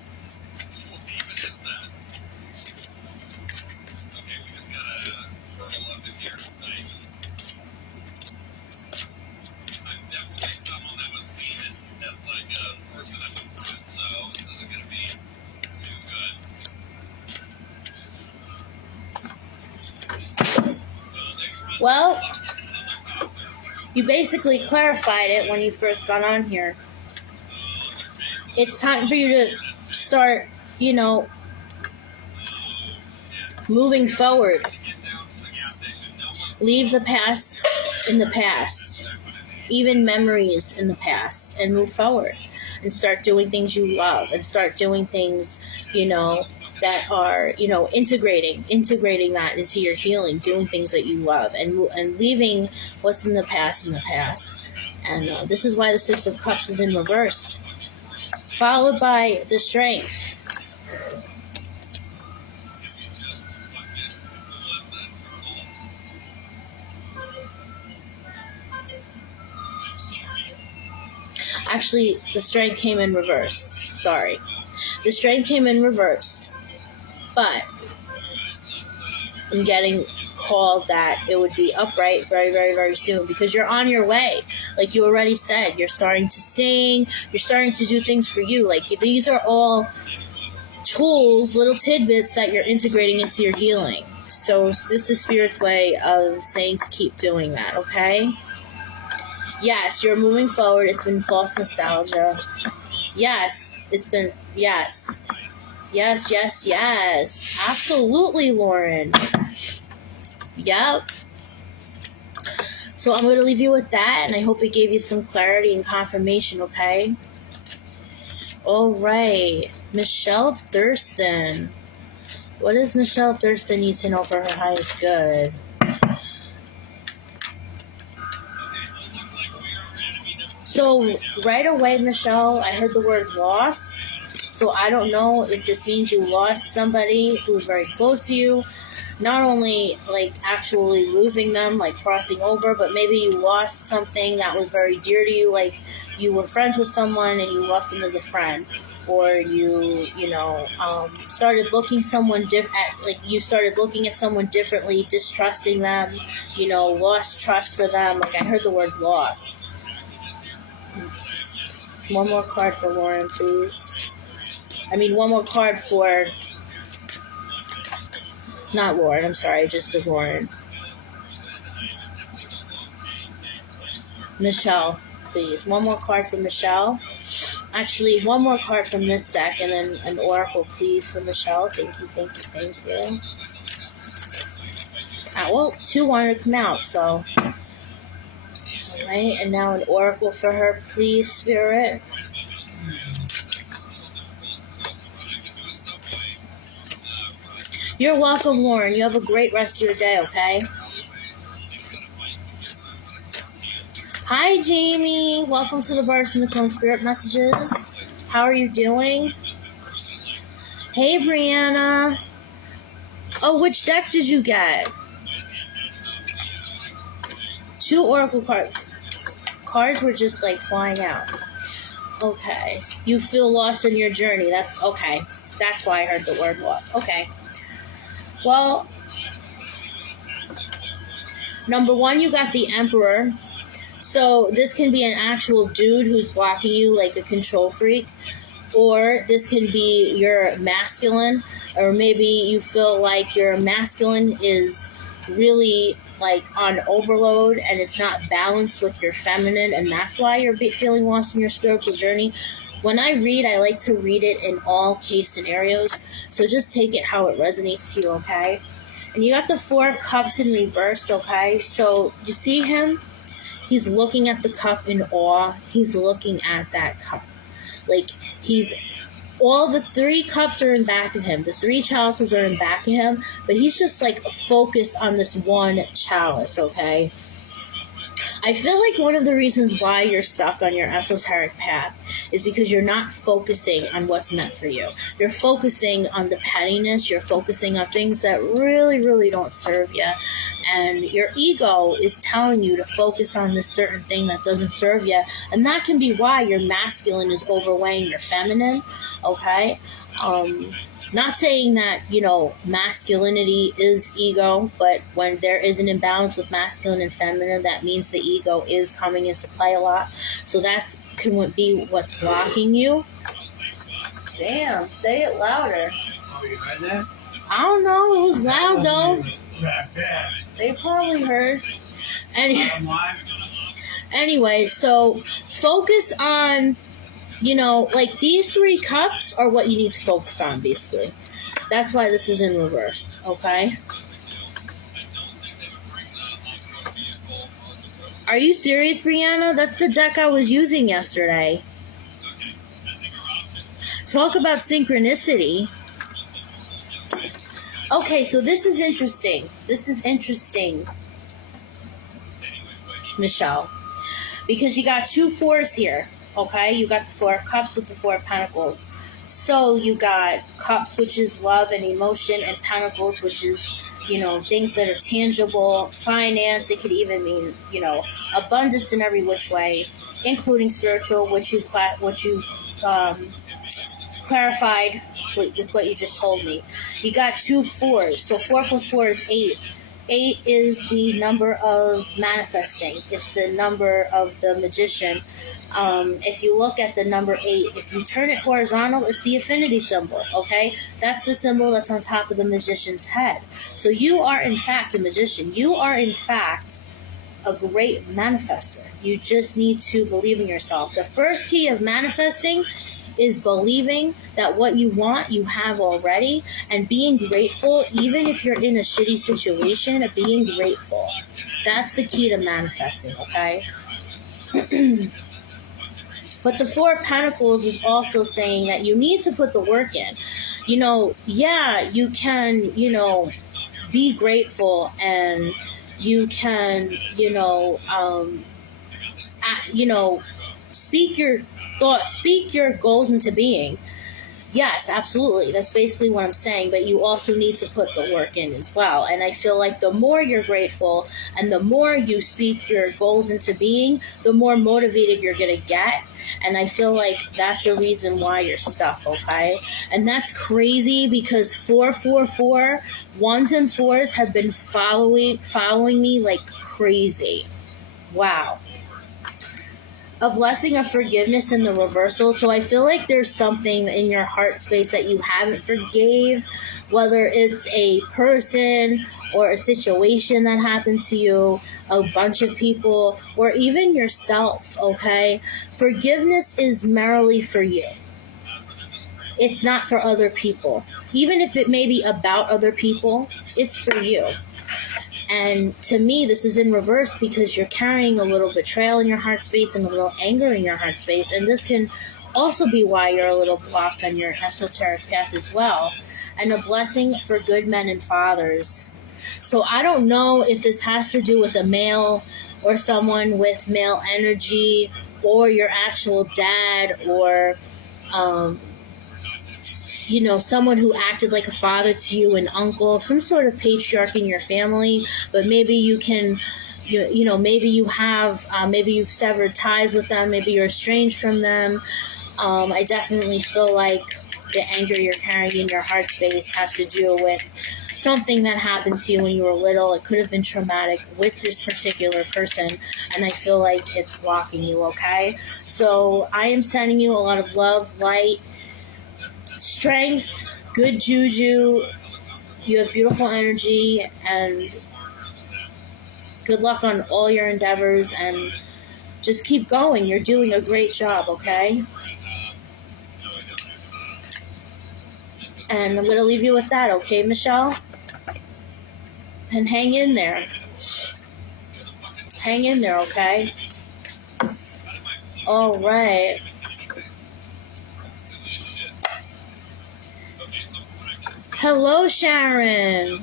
Well, you basically clarified it when you first got on here. It's time for you to start, you know, moving forward. Leave the past in the past, even memories in the past, and move forward. And start doing things you love, and start doing things, you know, that are, you know, integrating that into your healing, doing things that you love, and leaving what's in the past in the past. And this is why the Six of Cups is in reversed, followed by the Strength. Actually, the Strength came in reverse. Sorry. The Strength came in reversed. But I'm getting called that it would be upright very, very, very soon because you're on your way. Like you already said, you're starting to sing. You're starting to do things for you. Like these are all tools, little tidbits that you're integrating into your healing. So this is Spirit's way of saying to keep doing that, okay? Yes, you're moving forward. It's been false nostalgia. Yes, it's been, yes. Yes, yes, yes. Absolutely, Lauren. Yep. So I'm going to leave you with that, and I hope it gave you some clarity and confirmation, okay? All right. Michelle Thurston. What does Michelle Thurston need to know for her highest good? So, right away, Michelle, I heard the word loss. So I don't know if this means you lost somebody who's very close to you. Not only, like, actually losing them, like crossing over, but maybe you lost something that was very dear to you. Like, you were friends with someone and you lost them as a friend. Or you started looking you started looking at someone differently, distrusting them, lost trust for them. Like, I heard the word loss. One more card for Lauren, please. I mean, one more card for... Not Lauren, I'm sorry, just a Lauren. Michelle, please. One more card for Michelle. Actually, one more card from this deck, and then an oracle, please, for Michelle. Thank you, thank you, thank you. Well, 2 wanted to come out, so... Alright, and now an oracle for her, please, Spirit. You're welcome, Lauren. You have a great rest of your day, okay? Hi, Jamie. Welcome to the Birds and the Clone Spirit Messages. How are you doing? Hey, Brianna. Oh, which deck did you get? 2 oracle cards. Cards were just like flying out. Okay. You feel lost in your journey. That's okay. That's why I heard the word lost. Okay. Well, number 1, you got the Emperor. So this can be an actual dude who's blocking you like a control freak. Or this can be your masculine. Or maybe you feel like your masculine is really like on overload and it's not balanced with your feminine, and that's why you're feeling lost in your spiritual journey. When I read, I like to read it in all case scenarios, so just take it how it resonates to you, okay? And you got the 4 of Cups in reversed, okay? So you see him? He's looking at the cup in awe. He's looking at that cup. Like, all the 3 cups are in back of him. The 3 chalices are in back of him. But he's just, like, focused on this one chalice, okay? I feel like one of the reasons why you're stuck on your esoteric path is because you're not focusing on what's meant for you. You're focusing on the pettiness. You're focusing on things that really, really don't serve you. And your ego is telling you to focus on this certain thing that doesn't serve you. And that can be why your masculine is overweighing your feminine, okay? Not saying that, masculinity is ego, but when there is an imbalance with masculine and feminine, that means the ego is coming into play a lot. So that can be what's blocking you. Damn, say it louder. Oh, you heard that? I don't know, it was loud though. That bad. They probably heard. Anyway, so focus on... like these 3 cups are what you need to focus on, basically. That's why this is in reverse, okay? Are you serious, Brianna? That's the deck I was using yesterday. Talk about synchronicity. Okay, so this is interesting. Michelle. Because you got 2 4s here. Okay, you got the 4 of Cups with the 4 of Pentacles. So you got Cups, which is love and emotion, and Pentacles, which is, things that are tangible, finance. It could even mean, abundance in every which way, including spiritual, which you clarified with what you just told me. You got 2 4s, so 4 plus 4 is 8. 8 is the number of manifesting. It's the number of the magician. If you look at the number 8, if you turn it horizontal, it's the infinity symbol, okay? That's the symbol that's on top of the magician's head. So you are, in fact, a magician. You are, in fact, a great manifester. You just need to believe in yourself. The first key of manifesting is believing that what you want, you have already, and being grateful, even if you're in a shitty situation, being grateful. That's the key to manifesting, okay? But the 4 of Pentacles is also saying that you need to put the work in. You can, be grateful, and you can, speak your thoughts, speak your goals into being. Yes, absolutely. That's basically what I'm saying. But you also need to put the work in as well. And I feel like the more you're grateful and the more you speak your goals into being, the more motivated you're going to get. And I feel like that's a reason why you're stuck, okay? And that's crazy because 444, 1s and 4s have been following me like crazy. Wow. a blessing of forgiveness in the reversal. So I feel like there's something in your heart space that you haven't forgave, whether it's a person or a situation that happened to you, a bunch of people, or even yourself, okay? Forgiveness is merely for you. It's not for other people. Even if it may be about other people, it's for you. And to me, this is in reverse because you're carrying a little betrayal in your heart space and a little anger in your heart space. And this can also be why you're a little blocked on your esoteric path as well. And a blessing for good men and fathers. So I don't know if this has to do with a male or someone with male energy or your actual dad or, someone who acted like a father to you, an uncle, some sort of patriarch in your family, but maybe you can, maybe you have, maybe you've severed ties with them, maybe you're estranged from them. I definitely feel like the anger you're carrying in your heart space has to do with something that happened to you when you were little. It could have been traumatic with this particular person, and I feel like it's blocking you, okay? So I am sending you a lot of love, light, strength, good juju. You have beautiful energy, and good luck on all your endeavors, and just keep going. You're doing a great job, okay? And I'm going to leave you with that, okay, Michelle? And hang in there. Hang in there, okay? All right. Hello, Sharon.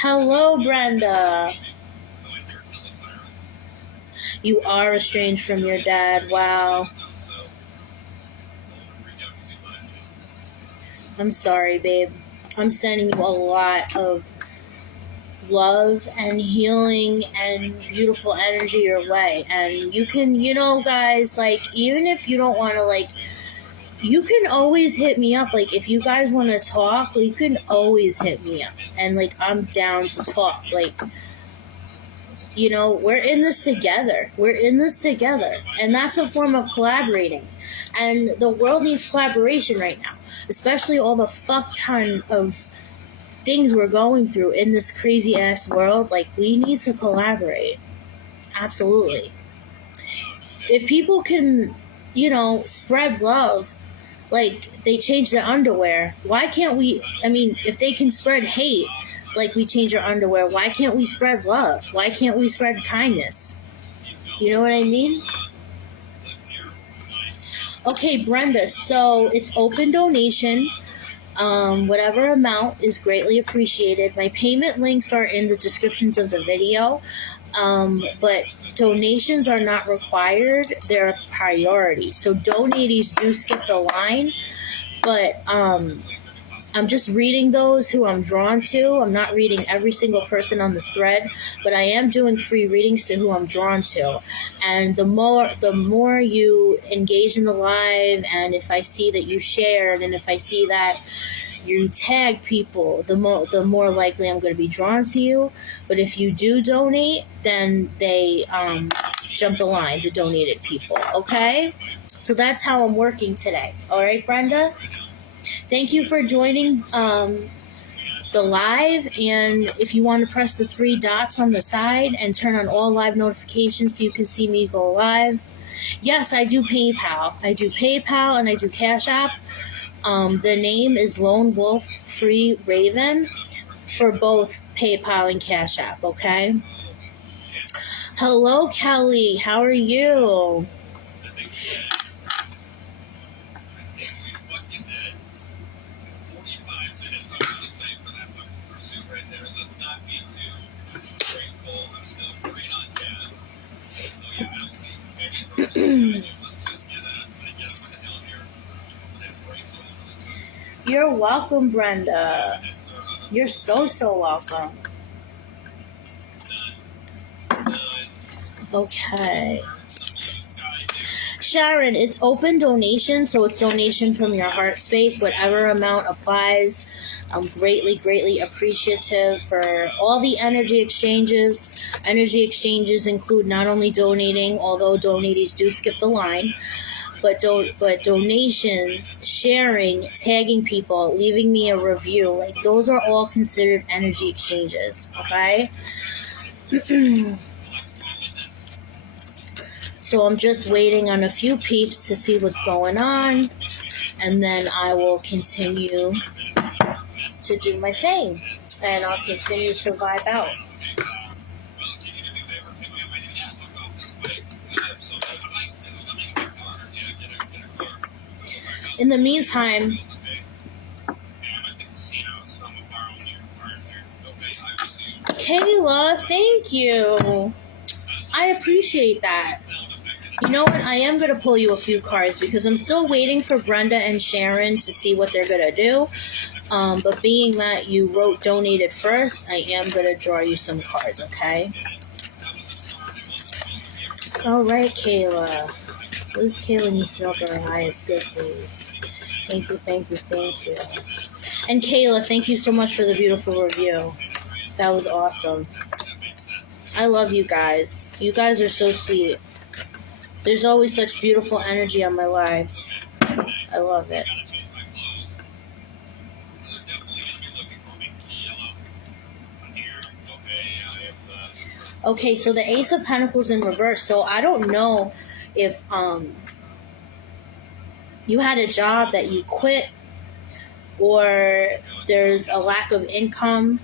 Hello, Brenda. You are estranged from your dad. Wow. I'm sorry, babe. I'm sending you a lot of love and healing and beautiful energy your way. And you can, guys, even if you don't want to, you can always hit me up. If you guys want to talk, you can always hit me up. And, I'm down to talk. We're in this together. We're in this together. And that's a form of collaborating. And the world needs collaboration right now. Especially all the fuck ton of things we're going through in this crazy-ass world. We need to collaborate. Absolutely. If people can, spread love, they change their underwear, why can't we, if they can spread hate, we change our underwear, why can't we spread love? Why can't we spread kindness? You know what I mean? Okay, Brenda, so it's open donation. Whatever amount is greatly appreciated. My payment links are in the descriptions of the video, but donations are not required. They're a priority. So donatees do skip the line, but I'm just reading those who I'm drawn to. I'm not reading every single person on this thread, but I am doing free readings to who I'm drawn to. And the more you engage in the live, and if I see that you shared, and if I see that you tag people, the more likely I'm going to be drawn to you. But if you do donate, then they jump the line, the donated people, okay? So that's how I'm working today. All right, Brenda? Thank you for joining the live, and if you want to press the 3 dots on the side and turn on all live notifications so you can see me go live. Yes, I do PayPal. I do PayPal and I do Cash App. The name is Lone Wolf Free Raven for both PayPal and Cash App, okay? Hello, Kelly. How are you? You're welcome, Brenda. You're so welcome. Okay. Sharon, it's open donation, so it's donation from your heart space. Whatever amount applies. I'm greatly, greatly appreciative for all the energy exchanges. Energy exchanges include not only donating, although donatees do skip the line, but donations, sharing, tagging people, leaving me a review. Like, those are all considered energy exchanges, okay? So I'm just waiting on a few peeps to see what's going on, and then I will continue to do my thing, and I'll continue to vibe out. In the meantime, Kayla, thank you. I appreciate that. You know what? I am going to pull you a few cards because I'm still waiting for Brenda and Sharon to see what they're going to do. But being that you wrote donated first, I am going to draw you some cards, okay? All right, Kayla. Liz Kayla needs to know her highest good, please. Thank you, thank you, thank you. And Kayla, thank you so much for the beautiful review. That was awesome. I love you guys. You guys are so sweet. There's always such beautiful energy on my lives. I love it. Okay, so the Ace of Pentacles in reverse. So I don't know if you had a job that you quit, or there's a lack of income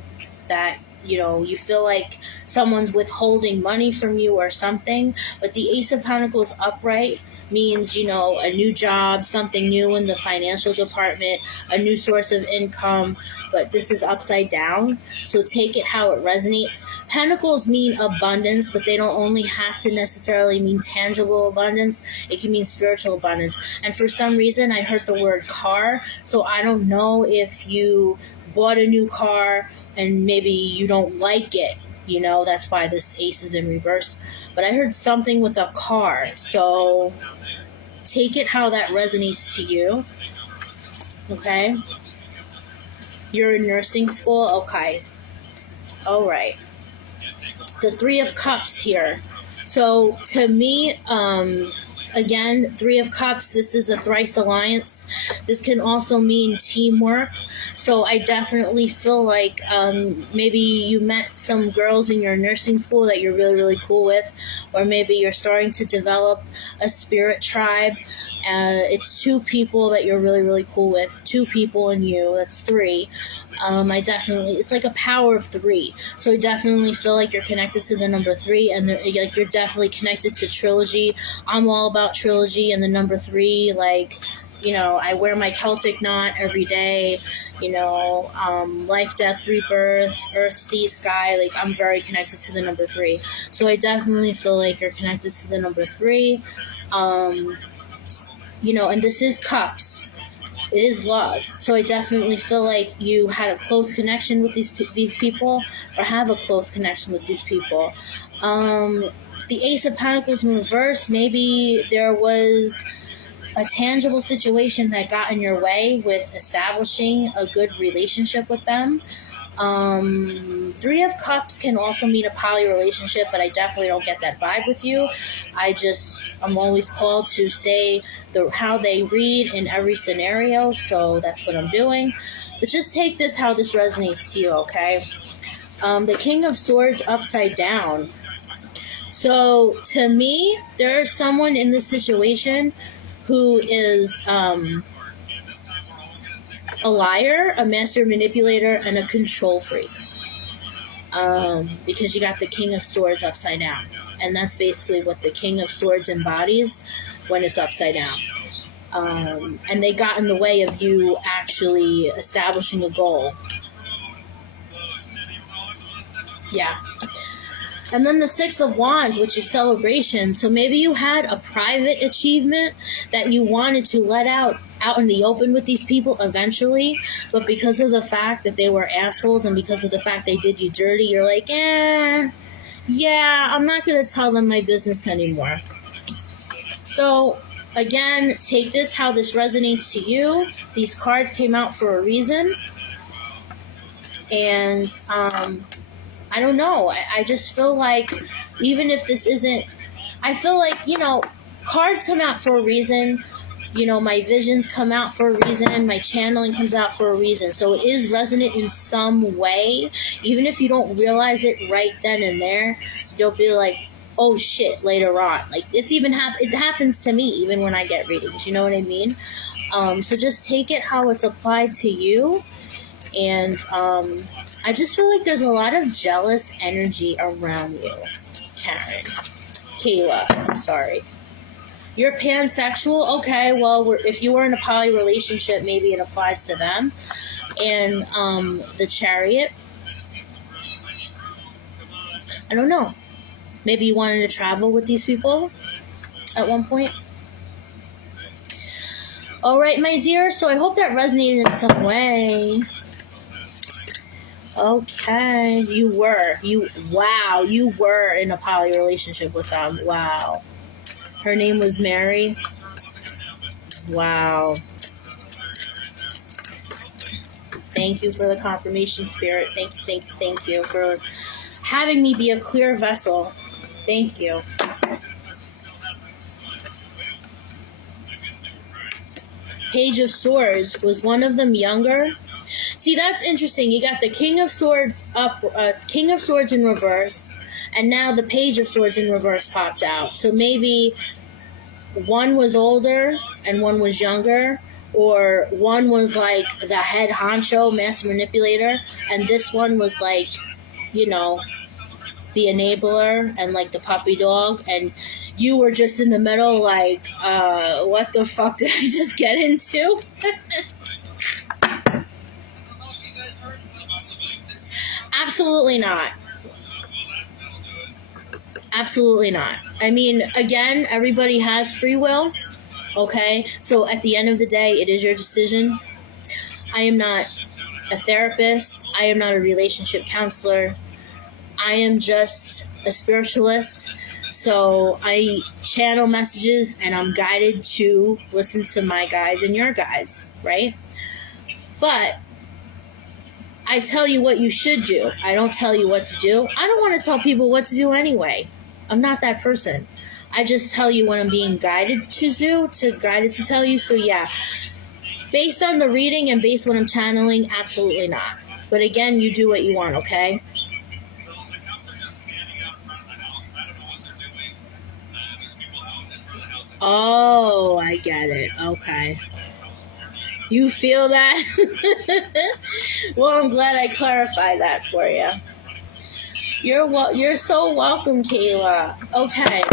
that, you know, you feel like someone's withholding money from you or something. But the Ace of Pentacles upright means, you know, a new job, something new in the financial department, a new source of income. But this is upside down, so take it how it resonates. Pentacles mean abundance, but they don't only have to necessarily mean tangible abundance. It can mean spiritual abundance. And for some reason, I heard the word car, so I don't know if you bought a new car and maybe you don't like it. You know, that's why this ace is in reverse. But I heard something with a car, so take it how that resonates to you. Okay? You're in nursing school? Okay. All right. The Three of Cups here. So to me, again, Three of Cups, this is a thrice alliance. This can also mean teamwork. So I definitely feel like maybe you met some girls in your nursing school that you're really, really cool with, or maybe you're starting to develop a spirit tribe. It's two people that you're really, really cool with. Two people and you. That's three. It's like a power of three. So I definitely feel like you're connected to the number three, and like you're definitely connected to trilogy. I'm all about trilogy and the number three. Like, you know, I wear my Celtic knot every day. You know, life, death, rebirth, earth, sea, sky. Like, I'm very connected to the number three. So I definitely feel like you're connected to the number three. You know, and this is cups. It is love. So I definitely feel like you had a close connection with these people, or have a close connection with these people. The Ace of Pentacles in reverse, maybe there was a tangible situation that got in your way with establishing a good relationship with them. Three of Cups can also mean a poly relationship, but I definitely don't get that vibe with you. I'm always called to say how they read in every scenario, so that's what I'm doing. But just take this how this resonates to you, okay? The King of Swords upside down. So to me, there's someone in this situation who is a liar, a master manipulator, and a control freak. Because you got the King of Swords upside down. And that's basically what the King of Swords embodies when it's upside down. And they got in the way of you actually establishing a goal. Yeah. And then the Six of Wands, which is celebration. So maybe you had a private achievement that you wanted to let out in the open with these people eventually. But because of the fact that they were assholes and because of the fact they did you dirty, you're like, yeah, I'm not going to tell them my business anymore. So again, take this how this resonates to you. These cards came out for a reason. And I don't know. I just feel like even if this isn't, I feel like, cards come out for a reason. My visions come out for a reason. My channeling comes out for a reason. So it is resonant in some way. Even if you don't realize it right then and there, you'll be like, oh shit, later on. Like, it happens to me even when I get readings. You know what I mean? So just take it how it's applied to you. And I just feel like there's a lot of jealous energy around you, Kayla, I'm sorry. You're pansexual? Okay, well, if you were in a poly relationship, maybe it applies to them. And the Chariot, I don't know. Maybe you wanted to travel with these people at one point. All right, my dear, so I hope that resonated in some way. Okay, you were in a poly relationship with them. Wow. Her name was Mary. Wow. Thank you for the confirmation, Spirit. Thank you for having me be a clear vessel. Thank you. Page of Swords. Was one of them younger? See, that's interesting. You got the King of Swords King of Swords in reverse, and now the Page of Swords in reverse popped out. So maybe one was older and one was younger, or one was like the head honcho, master manipulator, and this one was like, the enabler and like the puppy dog, and you were just in the middle like, what the fuck did I just get into? Absolutely not. Absolutely not. I mean, again, everybody has free will, okay? So at the end of the day, it is your decision. I am not a therapist. I am not a relationship counselor. I am just a spiritualist. So I channel messages and I'm guided to listen to my guides and your guides, right? But I tell you what you should do. I don't tell you what to do. I don't want to tell people what to do anyway. I'm not that person. I just tell you what I'm being guided to do, guided to tell you. So yeah, based on the reading and based on what I'm channeling, absolutely not. But again, you do what you want, okay? Oh, I get it. Okay. You feel that? Well, I'm glad I clarified that for you. You're so welcome, Kayla. Okay.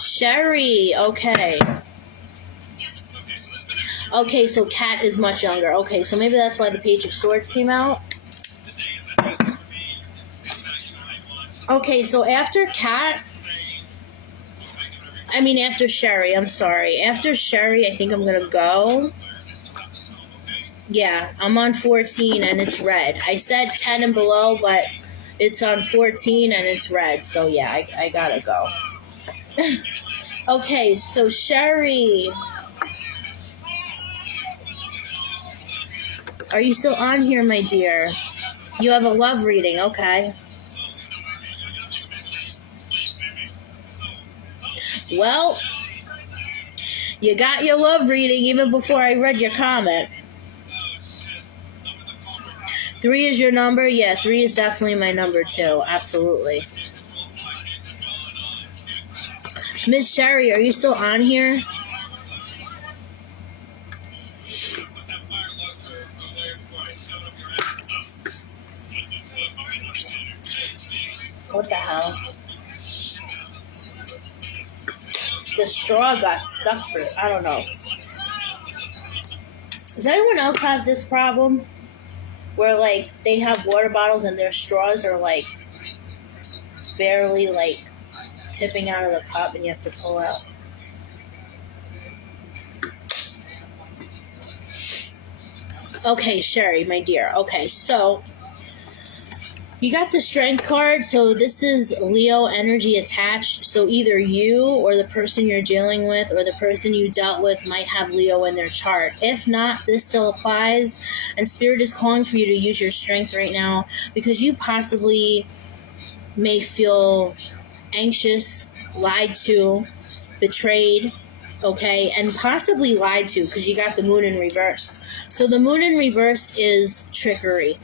Sherry, okay. Okay, so Kat is much younger. Okay, so maybe that's why the Page of Swords came out. Okay, so after Sherry, I'm sorry. After Sherry, I think I'm going to go. Yeah, I'm on 14 and it's red. I said 10 and below, but it's on 14 and it's red. So yeah, I gotta go. Okay, so Sherry. Are you still on here, my dear? You have a love reading, okay. Well, you got your love reading even before I read your comment. 3 is your number? Yeah, 3 is definitely my number too. Absolutely. Miss Sherry, are you still on here? What the hell? The straw got stuck for it. I don't know. Does anyone else have this problem? Where, like, they have water bottles and their straws are, like, barely, like, tipping out of the cup and you have to pull out. Okay, Sherry, my dear. Okay, so you got the Strength card, so this is Leo energy attached. So either you or the person you're dealing with or the person you dealt with might have Leo in their chart. If not, this still applies, and Spirit is calling for you to use your strength right now because you possibly may feel anxious, lied to, betrayed, okay, and possibly lied to because you got the Moon in reverse. So the Moon in reverse is trickery.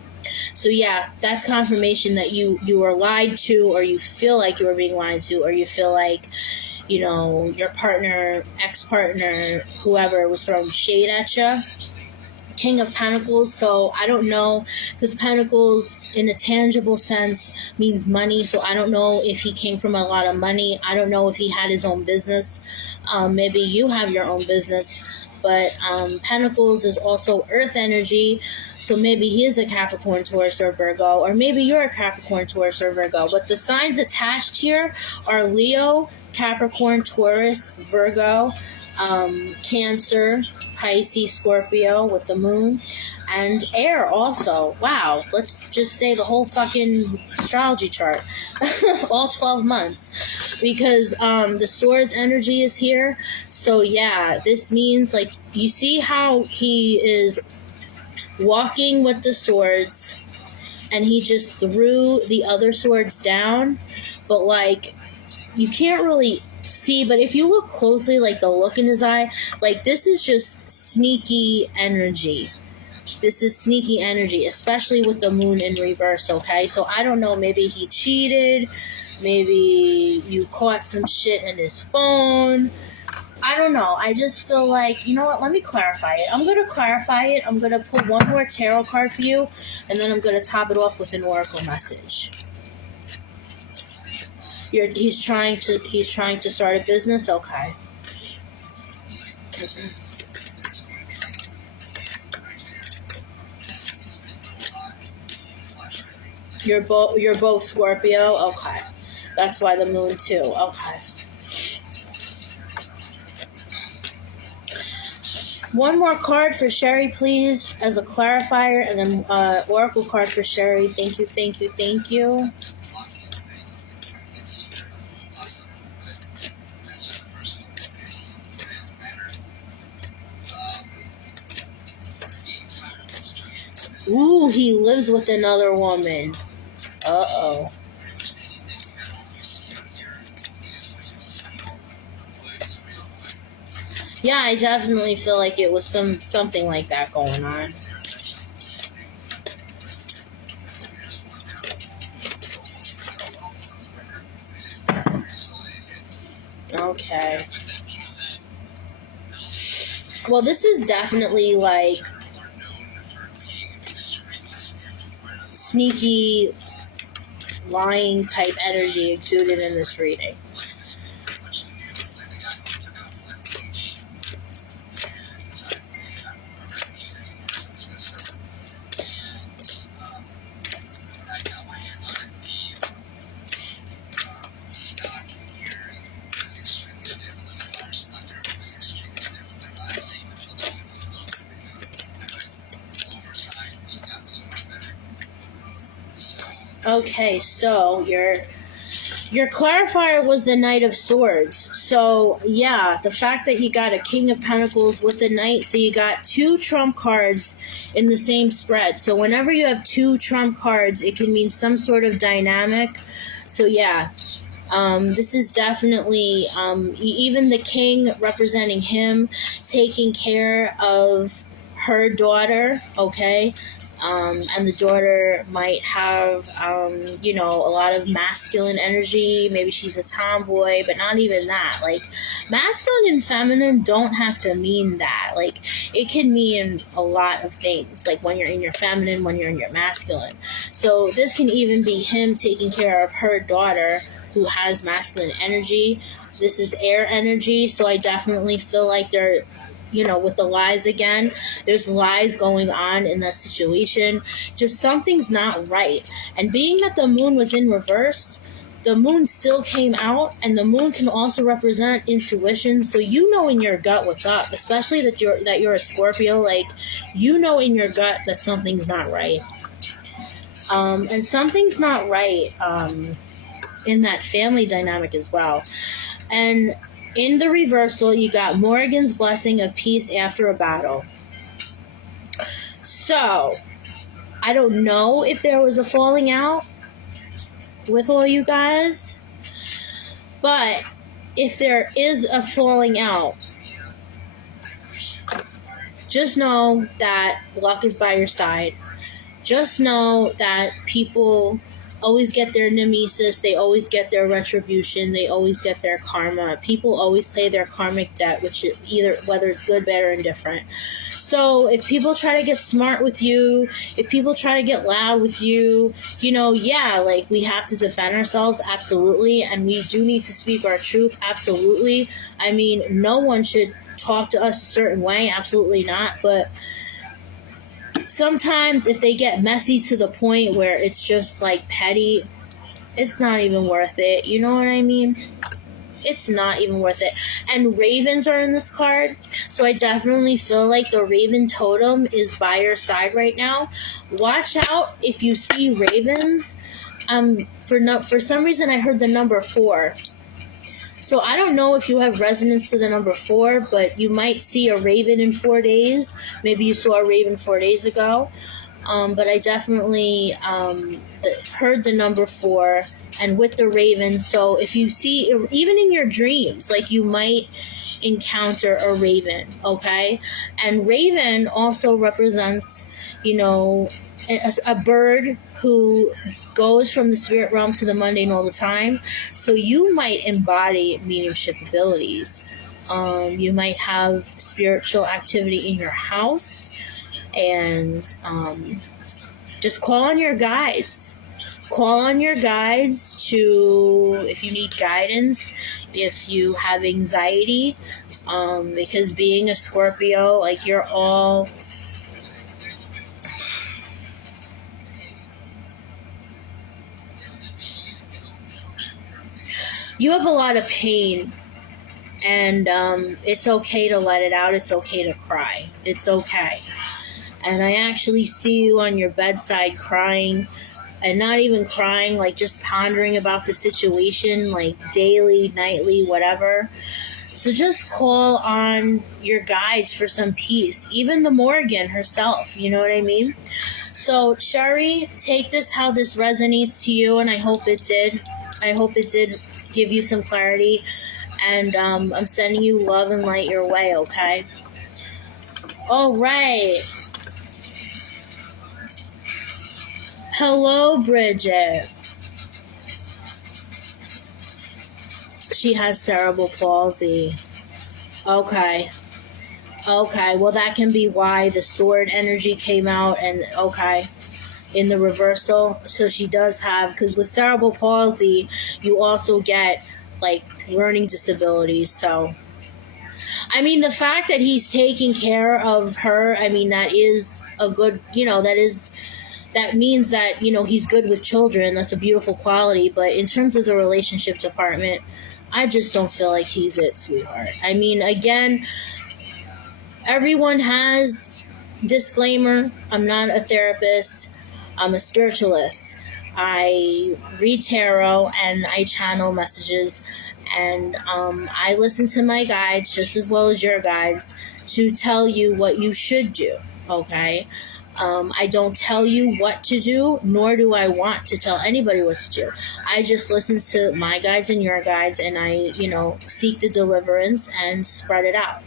So yeah, that's confirmation that you were lied to, or you feel like you were being lied to, or you feel like, you know, your partner, ex-partner, whoever was throwing shade at you. King of Pentacles, so I don't know, because Pentacles in a tangible sense means money, so I don't know if he came from a lot of money. I don't know if he had his own business. Maybe you have your own business, but Pentacles is also earth energy, so maybe he is a Capricorn, Taurus, or Virgo, or maybe you're a Capricorn, Taurus, or Virgo, but the signs attached here are Leo, Capricorn, Taurus, Virgo, Cancer, Pisces, Scorpio with the moon, and air also. Wow, let's just say the whole fucking astrology chart. All 12 months. Because the swords energy is here. So yeah, this means, like, you see how he is walking with the swords and he just threw the other swords down, but like, you can't really see, but if you look closely, like the look in his eye, like this is just sneaky energy. This is sneaky energy, especially with the moon in reverse, okay? So I don't know, maybe he cheated, maybe you caught some shit in his phone. I don't know. I just feel like, you know what, let me clarify it. I'm going to clarify it. I'm going to pull one more tarot card for you, and then I'm going to top it off with an oracle message. He's trying to start a business. Okay. You're both Scorpio. Okay, that's why the moon too. Okay. One more card for Sherry, please, as a clarifier, and then oracle card for Sherry. Thank you, thank you, thank you. Ooh, he lives with another woman. Uh-oh. Yeah, I definitely feel like it was something like that going on. Okay. Well, this is definitely like sneaky, lying type energy exuded in this reading. Okay, so your clarifier was the Knight of Swords. So, yeah, the fact that you got a King of Pentacles with the Knight, so you got two trump cards in the same spread. So whenever you have two trump cards, it can mean some sort of dynamic. So, yeah, this is definitely, even the King representing him, taking care of her daughter, okay? And the daughter might have, a lot of masculine energy. Maybe she's a tomboy, but not even that. Like, masculine and feminine don't have to mean that. Like, it can mean a lot of things. Like, when you're in your feminine, when you're in your masculine. So, this can even be him taking care of her daughter who has masculine energy. This is air energy, so I definitely feel like they're, with the lies again, there's lies going on in that situation. Just something's not right. And being that the moon was in reverse, the moon still came out, and the moon can also represent intuition. So you know in your gut what's up, especially that you're a Scorpio. Like, you know in your gut that something's not right, and something's not right in that family dynamic as well. And in the reversal, you got Morrigan's blessing of peace after a battle. So I don't know if there was a falling out with all you guys, but if there is a falling out, just know that luck is by your side. Just know that people always get their nemesis, they always get their retribution, they always get their karma. People always pay their karmic debt, which is either whether it's good, bad, or indifferent. So if people try to get smart with you, if people try to get loud with you, yeah, like, we have to defend ourselves, absolutely, and we do need to speak our truth, absolutely. I mean, no one should talk to us a certain way, absolutely not, but sometimes if they get messy to the point where it's just like petty, it's not even worth it. You know what I mean? It's not even worth it. And ravens are in this card, so I definitely feel like the raven totem is by your side right now. Watch out if you see ravens. For some reason I heard the number 4. So I don't know if you have resonance to the number 4, but you might see a raven in 4 days. Maybe you saw a raven 4 days ago. But I definitely heard the number 4 and with the raven. So if you see, even in your dreams, like, you might encounter a raven, okay? And raven also represents, a bird who goes from the spirit realm to the mundane all the time. So you might embody mediumship abilities. You might have spiritual activity in your house, and just call on your guides. Call on your guides if you need guidance, if you have anxiety, because being a Scorpio, like, you're all... You have a lot of pain, and it's okay to let it out. It's okay to cry. It's okay. And I actually see you on your bedside crying, and not even crying, like, just pondering about the situation, like, daily, nightly, whatever. So just call on your guides for some peace. Even the Morrigan herself, you know what I mean? So, Sherry, take this how this resonates to you, and I hope it did. I hope it did give you some clarity, and I'm sending you love and light your way, okay? All right. Hello, Bridget. She has cerebral palsy. Okay, well, that can be why the sword energy came out, and in the reversal. So she does have, because with cerebral palsy, you also get, like, learning disabilities. So, I mean, the fact that he's taking care of her, I mean, that is a good, that means that, he's good with children. That's a beautiful quality. But in terms of the relationship department, I just don't feel like he's it, sweetheart. I mean, again, everyone has, disclaimer, I'm not a therapist. I'm a spiritualist. I read tarot and I channel messages, and I listen to my guides just as well as your guides to tell you what you should do, okay? I don't tell you what to do, nor do I want to tell anybody what to do. I just listen to my guides and your guides, and I, seek the deliverance and spread it out.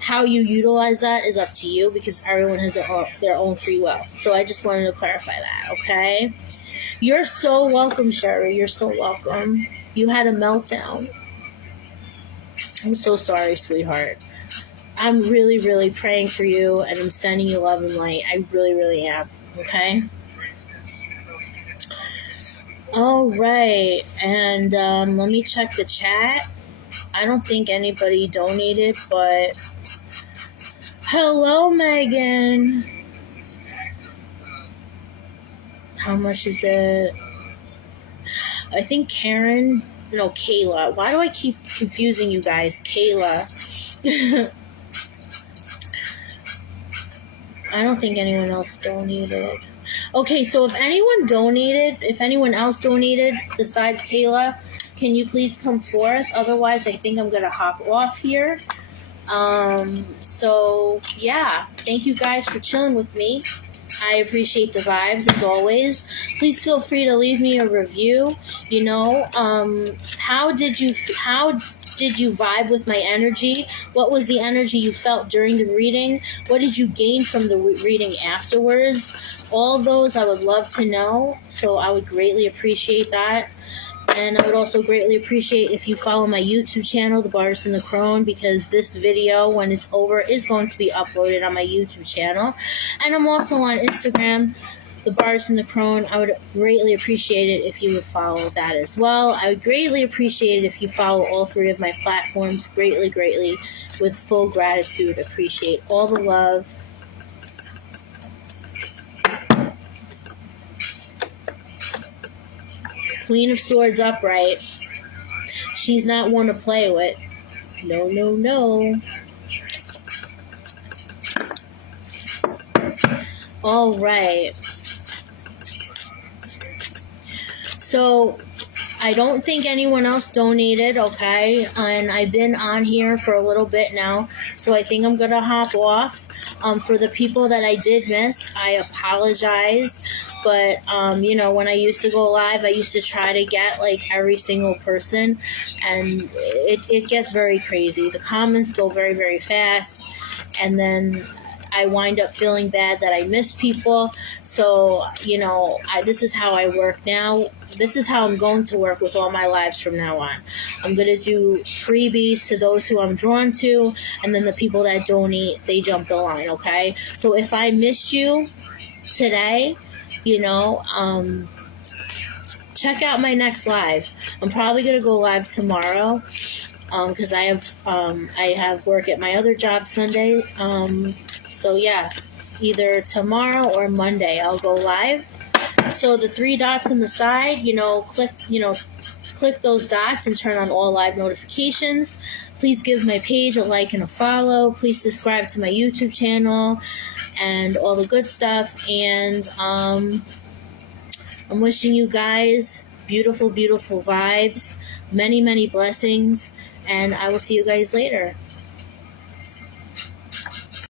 How you utilize that is up to you, because everyone has their own free will. So I just wanted to clarify that, okay? You're so welcome, Sherry. You're so welcome. You had a meltdown. I'm so sorry, sweetheart. I'm really, really praying for you, and I'm sending you love and light. I really, really am, okay? All right, and let me check the chat. I don't think anybody donated, but... Hello, Megan. How much is it? I think Karen, no, Kayla. Why do I keep confusing you guys? Kayla. I don't think anyone else donated. Okay, so if anyone else donated besides Kayla, can you please come forth? Otherwise, I think I'm going to hop off here. So, yeah, thank you guys for chilling with me. I appreciate the vibes as always. Please feel free to leave me a review. You know, how did you vibe with my energy? What was the energy you felt during the reading? What did you gain from the reading afterwards? All of those I would love to know. So I would greatly appreciate that. And I would also greatly appreciate if you follow my YouTube channel, The Bardess and the Crone, because this video, when it's over, is going to be uploaded on my YouTube channel. And I'm also on Instagram, The Bardess and the Crone. I would greatly appreciate it if you would follow that as well. I would greatly appreciate it if you follow all 3 of my platforms. Greatly, greatly, with full gratitude. Appreciate all the love. Queen of Swords upright. She's not one to play with. No, no, no. All right. So, I don't think anyone else donated, okay? And I've been on here for a little bit now, so I think I'm going to hop off. For the people that I did miss, I apologize. But, you know, when I used to go live, I used to try to get, like, every single person. And it gets very crazy. The comments go very, very fast. And then I wind up feeling bad that I miss people. So, you know, this is how I work now. This is how I'm going to work with all my lives from now on. I'm going to do freebies to those who I'm drawn to, and then the people that donate, they jump the line, okay? So if I missed you today, you know, check out my next live. I'm probably going to go live tomorrow because I have work at my other job Sunday. So yeah, either tomorrow or Monday I'll go live. So the 3 dots on the side, click those dots and turn on all live notifications. Please give my page a like and a follow. Please subscribe to my YouTube channel and all the good stuff. And I'm wishing you guys beautiful, beautiful vibes, many, many blessings, and I will see you guys later.